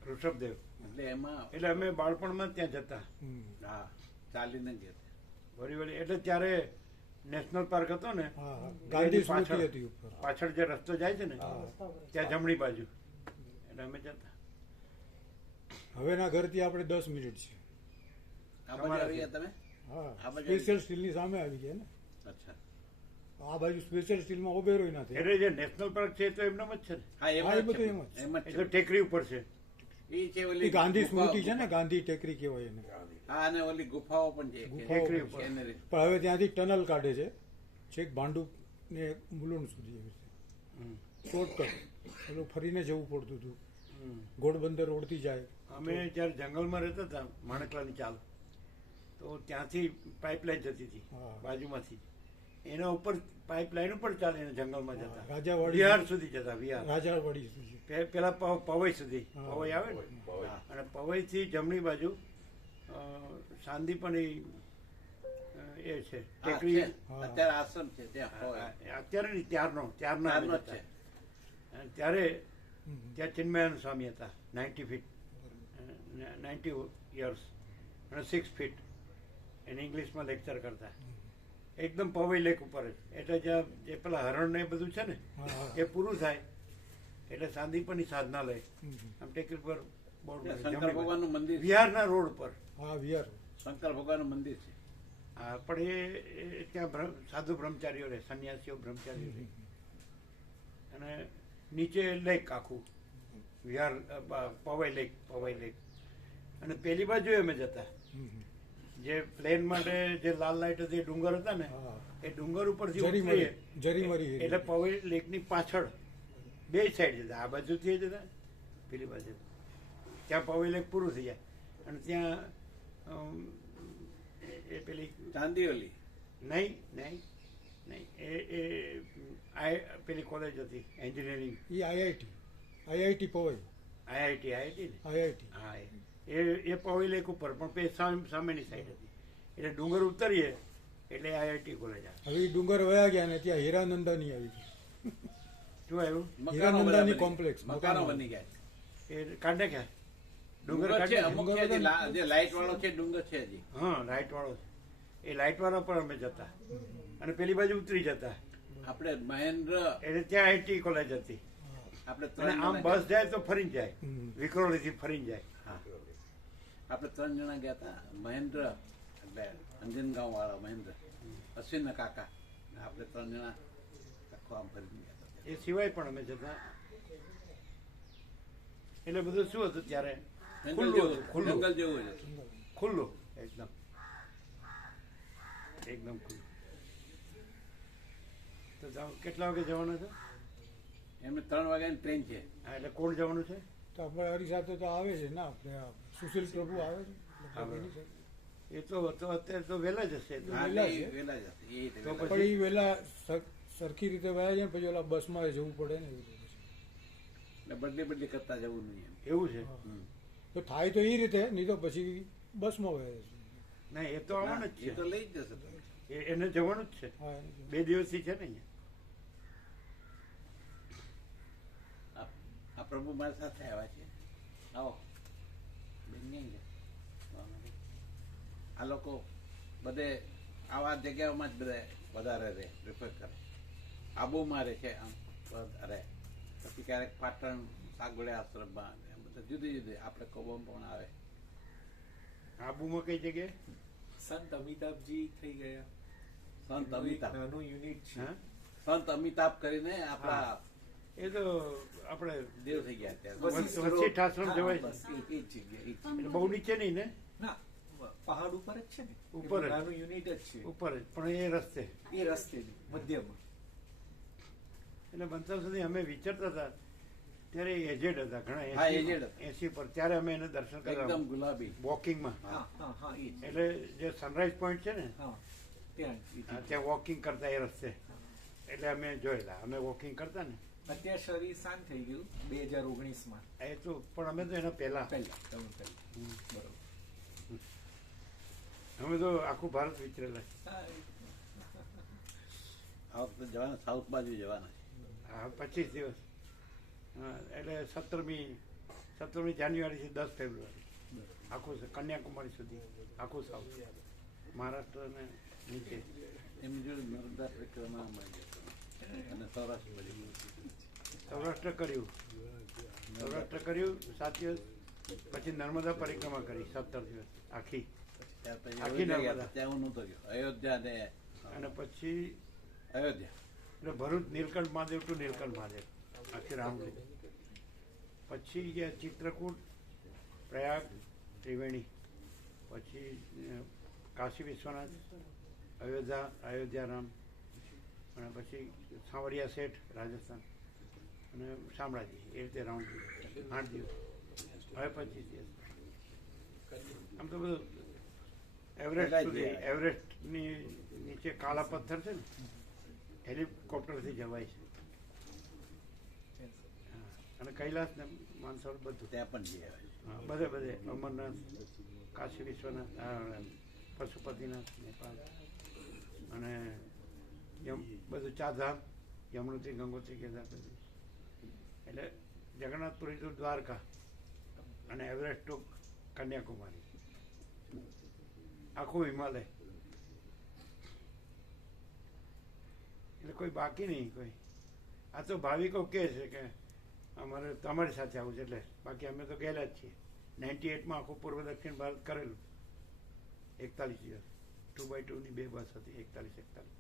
ઋષભદેવ. એટલે એમાં એટલે અમે બાળપણમાં ત્યાં જતા હમ. હા ચાલીને જ જતા. વળી. એટલે ત્યારે નેશનલ પાર્ક હતો ને, હા, હા. ગાંધી એની પાછળ- સ્મૃતિ હતી ઉપર. પાછળ જે રસ્તો જાય છે ને હા. ત્યાં જમણી બાજુ, એટલે અમે જતા. હવેના ઘરથી આપણે 10 મિનિટ છે. આ બાજુ આવી ગયા તમે? હા, આ બાજુ સ્પેશિયલ સ્ટીલની સામે આવી ગયા ને. અચ્છા. આ બાજુ સ્પેશિયલ સ્ટીલમાં ઉભેરોય ના થાય. એટલે જે નેશનલ પાર્ક છે એ તો એમનામ જ છે ને, હા એમ હા, એ જ બધું છે. એમ જ. એમ જ એ તો છે. ટેકરી ઉપર છે. એ છે એ ઓલી ગાંધી ગુફા- સ્મૃતિ છે ને, ગાંધી ટેકરી કહેવાય એને. હા, અને ઓલી ગુફાઓ પણ છે. ગુફાઓ ટેકરી પણ ઉપર. એને રીતે. પણ હવે ત્યાંથી ટનલ કાઢે છે છેક ભાંડુપ ને મુલુંડ સુધી એવી રીતે શોર્ટકટ. પેલું ફરીને જવું પડતું હતું, ઘોડબંદર રોડથી જાય. અમે જ્યારે જંગલમાં રહેતા હતા માણેકલાની ચાલ, તો ત્યાંથી પાઇપલાઇન જતી હતી હા. બાજુમાંથી. એના ઉપર પાઇપલાઇન ઉપર ચાલે એને જંગલમાં જતા, રાજાવાડી. વિહાર સુધી જતા. વિહાર રાજાવાડી સુધી. પેલા પવઈ સુધી, હા. પવઈ આવે ને, અને પવઈથી જમણી બાજુ સાંદીપની એ છે હા, ટેકરી. છે. અત્યારે આશ્રમ છે ત્યાં હોય. અત્યારે નહીં, ત્યારનો ત્યારનો જ છે. અને ત્યારે હમ. ત્યાં ચિન્મયાનંદ સ્વામી હતા, 90 ફીટ, 90 યર્સ અને 6 ફીટ. એને ઇંગ્લિશમાં લેક્ચર કરતા, એકદમ પવઈ લેક ઉપર જ. એટલે જ્યાં જે પેલા હરણ ને એ બધું છે ને, હા, હા. એ પૂરું થાય એટલે સાંદીપની સાધના લય હમ. આમ ટેકરી પર બોર્ડ ત્યાં મારે, શંકર જમણી બાજુ. ભગવાનનું મંદિર છે. વિહારના રોડ પર. હા, વિહાર. શંકર ભગવાનનું મંદિર છે. હા, પણ એ ત્યાં સાધુ બ્રહ્મચારીઓ રહે, સંન્યાસીઓ બ્રહ્મચારીઓ રહે. અને નીચે લેક આખું વિહાર, પવઈ લેક. અને પેલી બાજુ અમે જતા, હમ. જે પ્લેન માટે જે લાલ લાઈટ હતી, એ ડુંગર હતા ને, હા. એ ડુંગર ઉપરથી જરીમરી ઉતરીએ જરીમરી એટલે પવઈ લેકની પાછળ બે સાઈડ જતા, આ બાજુથી જતા પેલી બાજુ. ત્યાં પવઈ લેક પૂરું થઈ જાય અને ત્યાં એ પેલી ચાંદીઓલી. નહીં એ પેલી કોલેજ હતી એન્જિનિયરિંગ, એ આઈઆઈટી પવઈ. આઈઆઈટી ને. આઈઆઈટી. હા, એ પવઈ લેક ઉપર પણ સામેની સાઈડ હતી. એટલે ડુંગર ઉતરીએ એટલે આઈઆઈટી કોલેજ આવે. હવે એ ડુંગર વયા ગયા ને ત્યાં હીરાનંદાની આવી ગઈ. શું આવ્યું? મકાનો હીરાનંદાની બધા બની- કોમ્પ્લેક્સ, મકાનો મકાનો. બની ગયા છે. એ કાઢે ક્યાં? ડુંગર ડુંગર છે, કાઢે. અમુક છે હજી જે લાઈટ વાળો છે ડુંગર છે હજી. હા, લાઇટ વાળો છે. એ લાઇટ વાળા પર અમે જતા અને પેલી બાજુ ઉતરી જતા. આપણે મહેન્દ્ર એટલે ત્યાં આઈટી કોલેજ હતી. આપણે અને ત્રણ આમ જણા બસ જાય તો ફરીને જાય, હમ. વિક્રોલીથી ફરીને જાય. હા. આપણે 3 જણા ગયા હતા. મહેન્દ્ર એટલે અંજનગાંવ વાળા મહેન્દ્ર, અશ્વિનના કાકા, અને આપણે 3 જણા આખો આમ ફરીને ગયા હતા. એ સિવાય પણ અમે જતા. એટલે બધું શું હતું ત્યારે? જંગલ ખુલ્લું જેવું, હતું, ખુલ્લું જંગલ જેવું જ હતું. ખુલ્લું એકદમ એકદમ ખુલ્લું. તો કેટલા વાગે જવાના છે? એમને 3 વાગ્યાની ટ્રેન છે. હા, એટલે કોણ જવાનું છે? તો આપણે હરી સાથે તો આવે છે ને આપણે આ સુશીલ પ્રભુ આવે છે હા, એટલે એની સાથે. એ તો અત્યારે તો વહેલા જ હશે. હા, વહેલા એ છે. વહેલા જ હતી. એ તો વહેલા. પણ એ વહેલા સરખી રીતે વયા જાય ને પછી ઓલા બસમાં જવું પડે ને એવું બધું છે. એટલે બદલી કરતા જવું નહીં એમ. એવું છે? હા. તો થાય તો એ રીતે, નહીં તો પછી બસમાં વયા છે. ના, એ તો આવવાનું જ એ તો છે. લઈ જ જશે તમે. એને જવાનું જ છે. હા એને જો. 2 દિવસથી છે ને અહીંયા. આ પ્રભુ મારી સાથે આવ્યા છે. આવો બેન નહીં છે. આ લોકો બધે આવા જગ્યાઓમાં જ બધા વધારે રહે, પ્રિફર કરે. આબુમાં રહે છે આમ વધારે, પછી ક્યારેક પાટણ સાગવડે આશ્રમમાં, એમ બધા જુદી જુદી. આપણે કોબમ પણ આવે. આબુમાં કઈ જગ્યાએ? સંત અમિતાભજી થઈ ગયા. સંત અમિતાભ, નાનું યુનિટ છે. હા, સંત અમિતાભ કરીને આપણા એ તો આપણે દેવ થઈ ગયા અત્યારે. વશિષ્ઠ વશિષ્ઠ આશ્રમ હા, જવાય છે. બસ એ જ જગ્યા, એ જ. એટલે બહુ નીચે નહીં ને, ના, પહાડ ઉપર જ છે ને. ઉપર જ. નાનું યુનિટ જ છે. ઉપર જ, પણ એ રસ્તે. એ રસ્તે જ, મધ્યમાં. એટલે બનતા સુધી અમે વિચારતા હતા ત્યારે એજેડ હતા ઘણા. હા, aged હતા. 80 પર. ત્યારે અમે એને દર્શન એકદમ કરવા ગુલાબી. વોકિંગમાં. હા હા હા, એ જ. એટલે જે સનરાઈઝ પોઈન્ટ છે ને, હા, ત્યાં જ, એ જ. ત્યાં વોકિંગ કરતા એ રસ્તે. એટલે અમે જોયેલા, અમે વોકિંગ કરતા ને અત્યારે શરીર શાંત થઈ ગયું 2019 એ તો, પણ અમે તો એના પહેલા પહેલા બરોબર. અમે તો આખું ભારત વિચરેલા. હા, આ વખતે જવાના, સાઉથ બાજુ જવાના છે. હા, 25 દિવસ. હા, એટલે 17મી જાન્યુઆરીથી 10 ફેબ્રુઆરી આખું કન્યાકુમારી સુધી આખું સાઉથ, મહારાષ્ટ્ર ને નીચે. એમની જોડે નર્મદા પરિક્રમા મળી જતો અને સૌરાષ્ટ્ર બધી. સૌરાષ્ટ્ર કર્યું 7 દિવસ. પછી નર્મદા પરિક્રમા કરી 17 દિવસ આખી. ત્યાર પછી આખી અયોધ્યા ગયા નર્મદા. હતા. ત્યાં હું નહોતો ગયો. અયોધ્યા ને અને પછી અયોધ્યા. એટલે ભરૂચ નીલકંઠ મહાદેવ ટુ નીલકંઠ મહાદેવ આખી રાઉન્ડ. પછી ગયા ચિત્રકૂટ, પ્રયાગ, ત્રિવેણી, પછી કાશી વિશ્વનાથ, અયોધ્યારામ, અને પછી સાંવરિયા શેઠ રાજસ્થાન, અને શામળાજી. એ રીતે રાઉન્ડ 8 દિવસ. હવે 25 દિવસ. આમ તો બધું એવરેસ્ટ સુધી. એવરેસ્ટની નીચે કાળા પથ્થર છે ને, હેલિકોપ્ટરથી જવાય છે. હા, અને કૈલાસ ને માનસરોવર બધું. ત્યાં પણ જઈ આવે. હા, બધે અમરનાથ, કાશી વિશ્વનાથ, પશુપતિનાથ, નેપાળ, અને બધું ચારધામ, યમનોત્રી, ગંગોત્રી, કેદાર બધું. એટલે જગન્નાથપુરી ટુ દ્વારકા અને એવરેસ્ટ ટુ કન્યાકુમારી, આખું હિમાલય. એટલે કોઈ બાકી નહીં કોઈ. આ તો ભાવિકો કહે છે કે અમારે તમારી સાથે આવું છે, એટલે બાકી અમે તો ગયેલા જ છીએ. 98માં આખું પૂર્વ દક્ષિણ ભારત કરેલું 41 દિવસ. 2x2ની 2 બસ હતી, 41-41.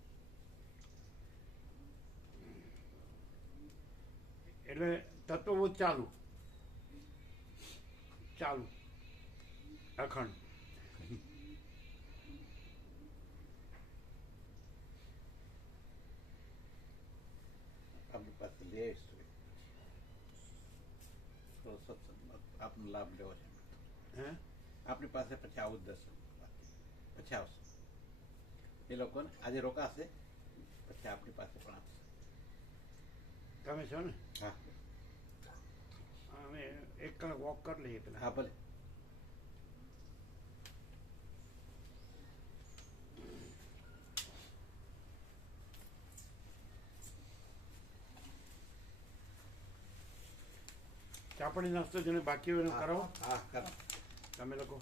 એટલે તત્વબોધ ચાલુ અખંડ. આપણી પાસે લઈ આવીશું. થોડો સત્સંગ આપનો લાભ લેવો છે. હે, આપણી પાસે પછી આવું જ દર્શન પછી આવશે. એ લોકોને આજે રોકાશે, પછી આપણી પાસે પણ આવશે. તમે છો ને? હા અમે 1 કલાક વોક કરી લઈએ પેલા. હા, ભલે. ચાપડી નાસ્તો જેને બાકી હોય એને કરાવો. હા, કર. તમે લોકો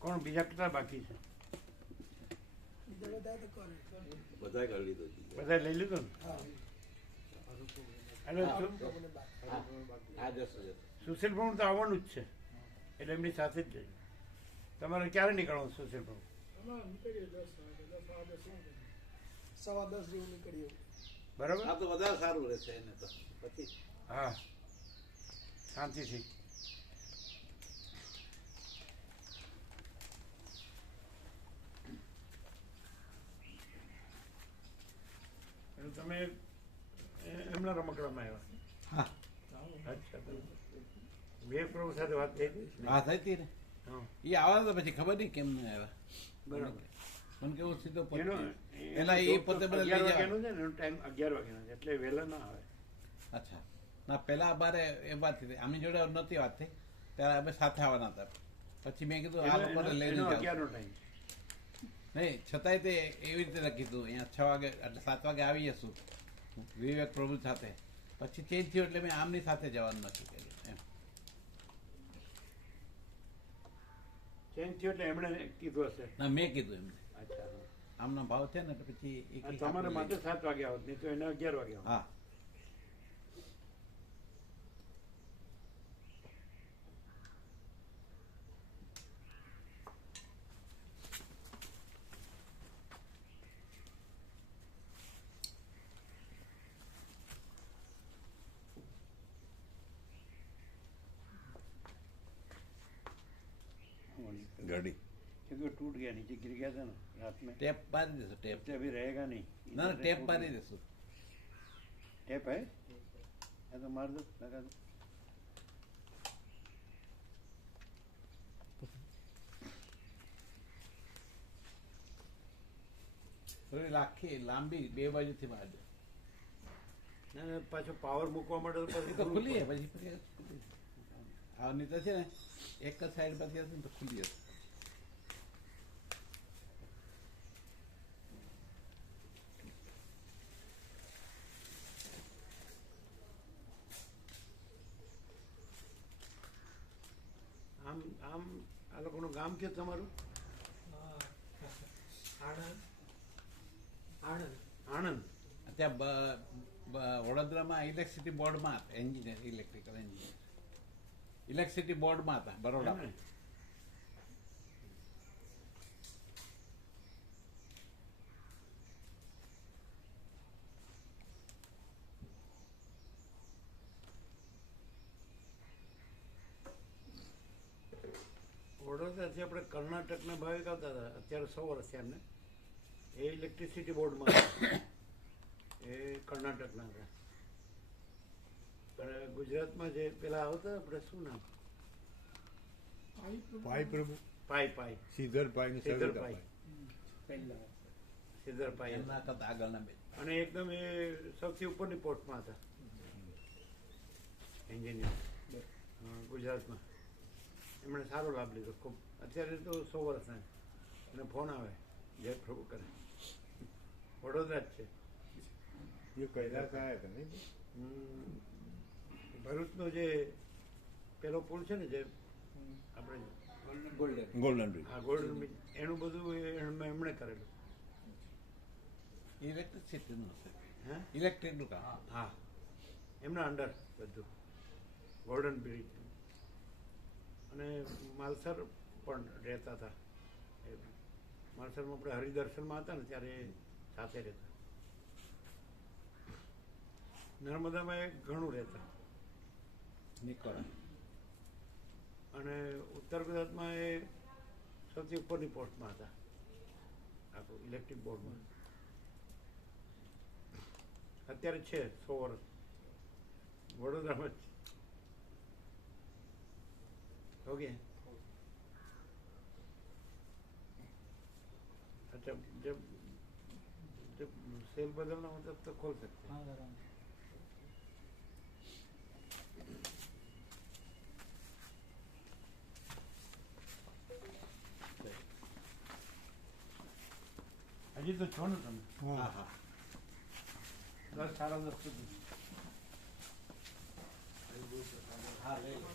કોણ? બીજા કેટલા બાકી છે? બધાએ કરી લીધો. બધા લઈ લીધો ને? એટલે આ જશે. સુશીલ પણ તો આવવાનું જ છે. એટલે એમની સાથે જ જજો. તમારે ક્યારે નીકળવાનું સુશીલ પ્રભુ? સવા 10 જેવું નીકળીએ. બરાબર? આ તો વધારે સારું રહેશે એને તો પછી હા, શાંતિથી. એટલે તમે એમના રમકડામાં આવ્યા? હા અચ્છા, બરાબર. વિવેક પ્રભુ સાથે વાત થઈ હતી? આ થઈ હતી ને હા, એ આવવા તો પછી ખબર નહીં કેમ નહીં આવ્યા બરાબર. મને કેવું સીધો એનો પેલા એ પોતે બધા લઈ 11 જાય. વાગ્યાનો છે ને, એનો ટાઈમ 11 વાગ્યાનો છે, એટલે વહેલા ના આવે. અચ્છા ના પેલા અમારે એ વાત થઈ આમની જોડે નહોતી વાત થઈ ત્યારે અમે સાથે આવવાના હતા પછી મેં કીધું આ લોકોને લઈને એનો જાઉં 11 નો ટાઈમ. નહીં છતાંય તે એવી રીતે કીધું અહીંયા 6 વાગે એટલે 7 વાગે આવી જશું વિવેક પ્રભુ સાથે પછી ચેન્જ થયું એટલે મેં આમની સાથે જવાનું નક્કી કર્યું એમ ચેન્જ થયો એટલે એમણે કીધું હશે. ના મેં કીધું એમને અચ્છા, હા. આમનો ભાવ છે ને એટલે પછી એક આ એક તમારે આપણે માટે લઈ 7 વાગે આવત, નહીં તો એને 11 વાગે આવત. હા गाड़ी क्योंकि वो टूट गया, नीचे गिर गया था ना रात में. टेप मारी देसो टेप तो अभी रहेगा नहीं. ना ना टेप मारी देसो टेप है या तो मार दो, लगा दो. આખી લાંબી બે બાજુથી મારજો ના ના, પાછો પાવર મૂકવા માટે તો એ પછી તો ખુલ્લું ખુલ્લી હે પડે. પછી આવની તો છે ને એક જ સાઈડ પરથી હશે ને તો ખુલ્લી હશે આમ આમ આ લોકોનું ગામ કે તમારું? આણંદ. આણંદ. આણંદ. ત્યાં વડોદરામાં ઇલેક્ટ્રિસિટી બોર્ડમાં હતા એન્જિનિયર ઇલેક્ટ્રિકલ એન્જિનિયર ઇલેક્ટ્રિસિટી બોર્ડમાં હતા બરોડામાં એમ ને? વડોદરાથી આપણે કર્ણાટકના ભાવિક આવતા હતા, અત્યારે 100 વર્ષ થયા એમને. એ ઇલેક્ટ્રિસિટી બોર્ડમાં હતા. એ કર્ણાટકના હતા. અને ગુજરાતમાં જે પેલા આવતા આપણે શું નામ? ભાઈ પ્રભુ પાઈ શ્રીધરભાઈ ને શ્રીધરભાઈ. સવિતાભાઈ. શ્રીધરભાઈ એમના હતા. કરતા આગળના બે અને એકદમ એ સૌથી ઉપરની પોસ્ટમાં હતા એન્જિનિયર ગુજરાતમાં. એમણે સારો લાભ લીધો ખૂબ. અત્યારે તો 100 વર્ષના છે. અને ફોન આવે જય પ્રભુ કરે. વડોદરા જ છે. એ કૈલાસ આવ્યા હતા નહીં? ભરૂચનો જે પેલો પુલ છે ને, જે આપણે ગોલ્ડન આ ગોલ્ડન બ્રિજ, એનું બધું એમણે કરેલું. ઇલેક્ટ્રિસિટીનું હશે હે? ઇલેક્ટ્રિકનું કામ હા, એમના અંડર બધું ગોલ્ડન બ્રિજ. અને માલસર પણ રહેતા હતા. એ માલસરમાં આપણે હરિદર્શનમાં હતા ને ત્યારે એ સાથે રહેતા. નર્મદામાં એ ઘણું રહેતા. નીકળે અને ઉત્તર ગુજરાતમાં એ સૌથી ઉપરની પોસ્ટમાં હતા આખું ઇલેક્ટ્રિક બોર્ડમાં. અત્યારે છે 100 વર્ષ વડોદરામાં જ. ઓકે, अच्छा जब जब सेल बदलना हो तब तो खोल सकते हैं. હજી તો છો ને તમે? હા હા 10 સાડા 10 સુધી. હા લઈ લો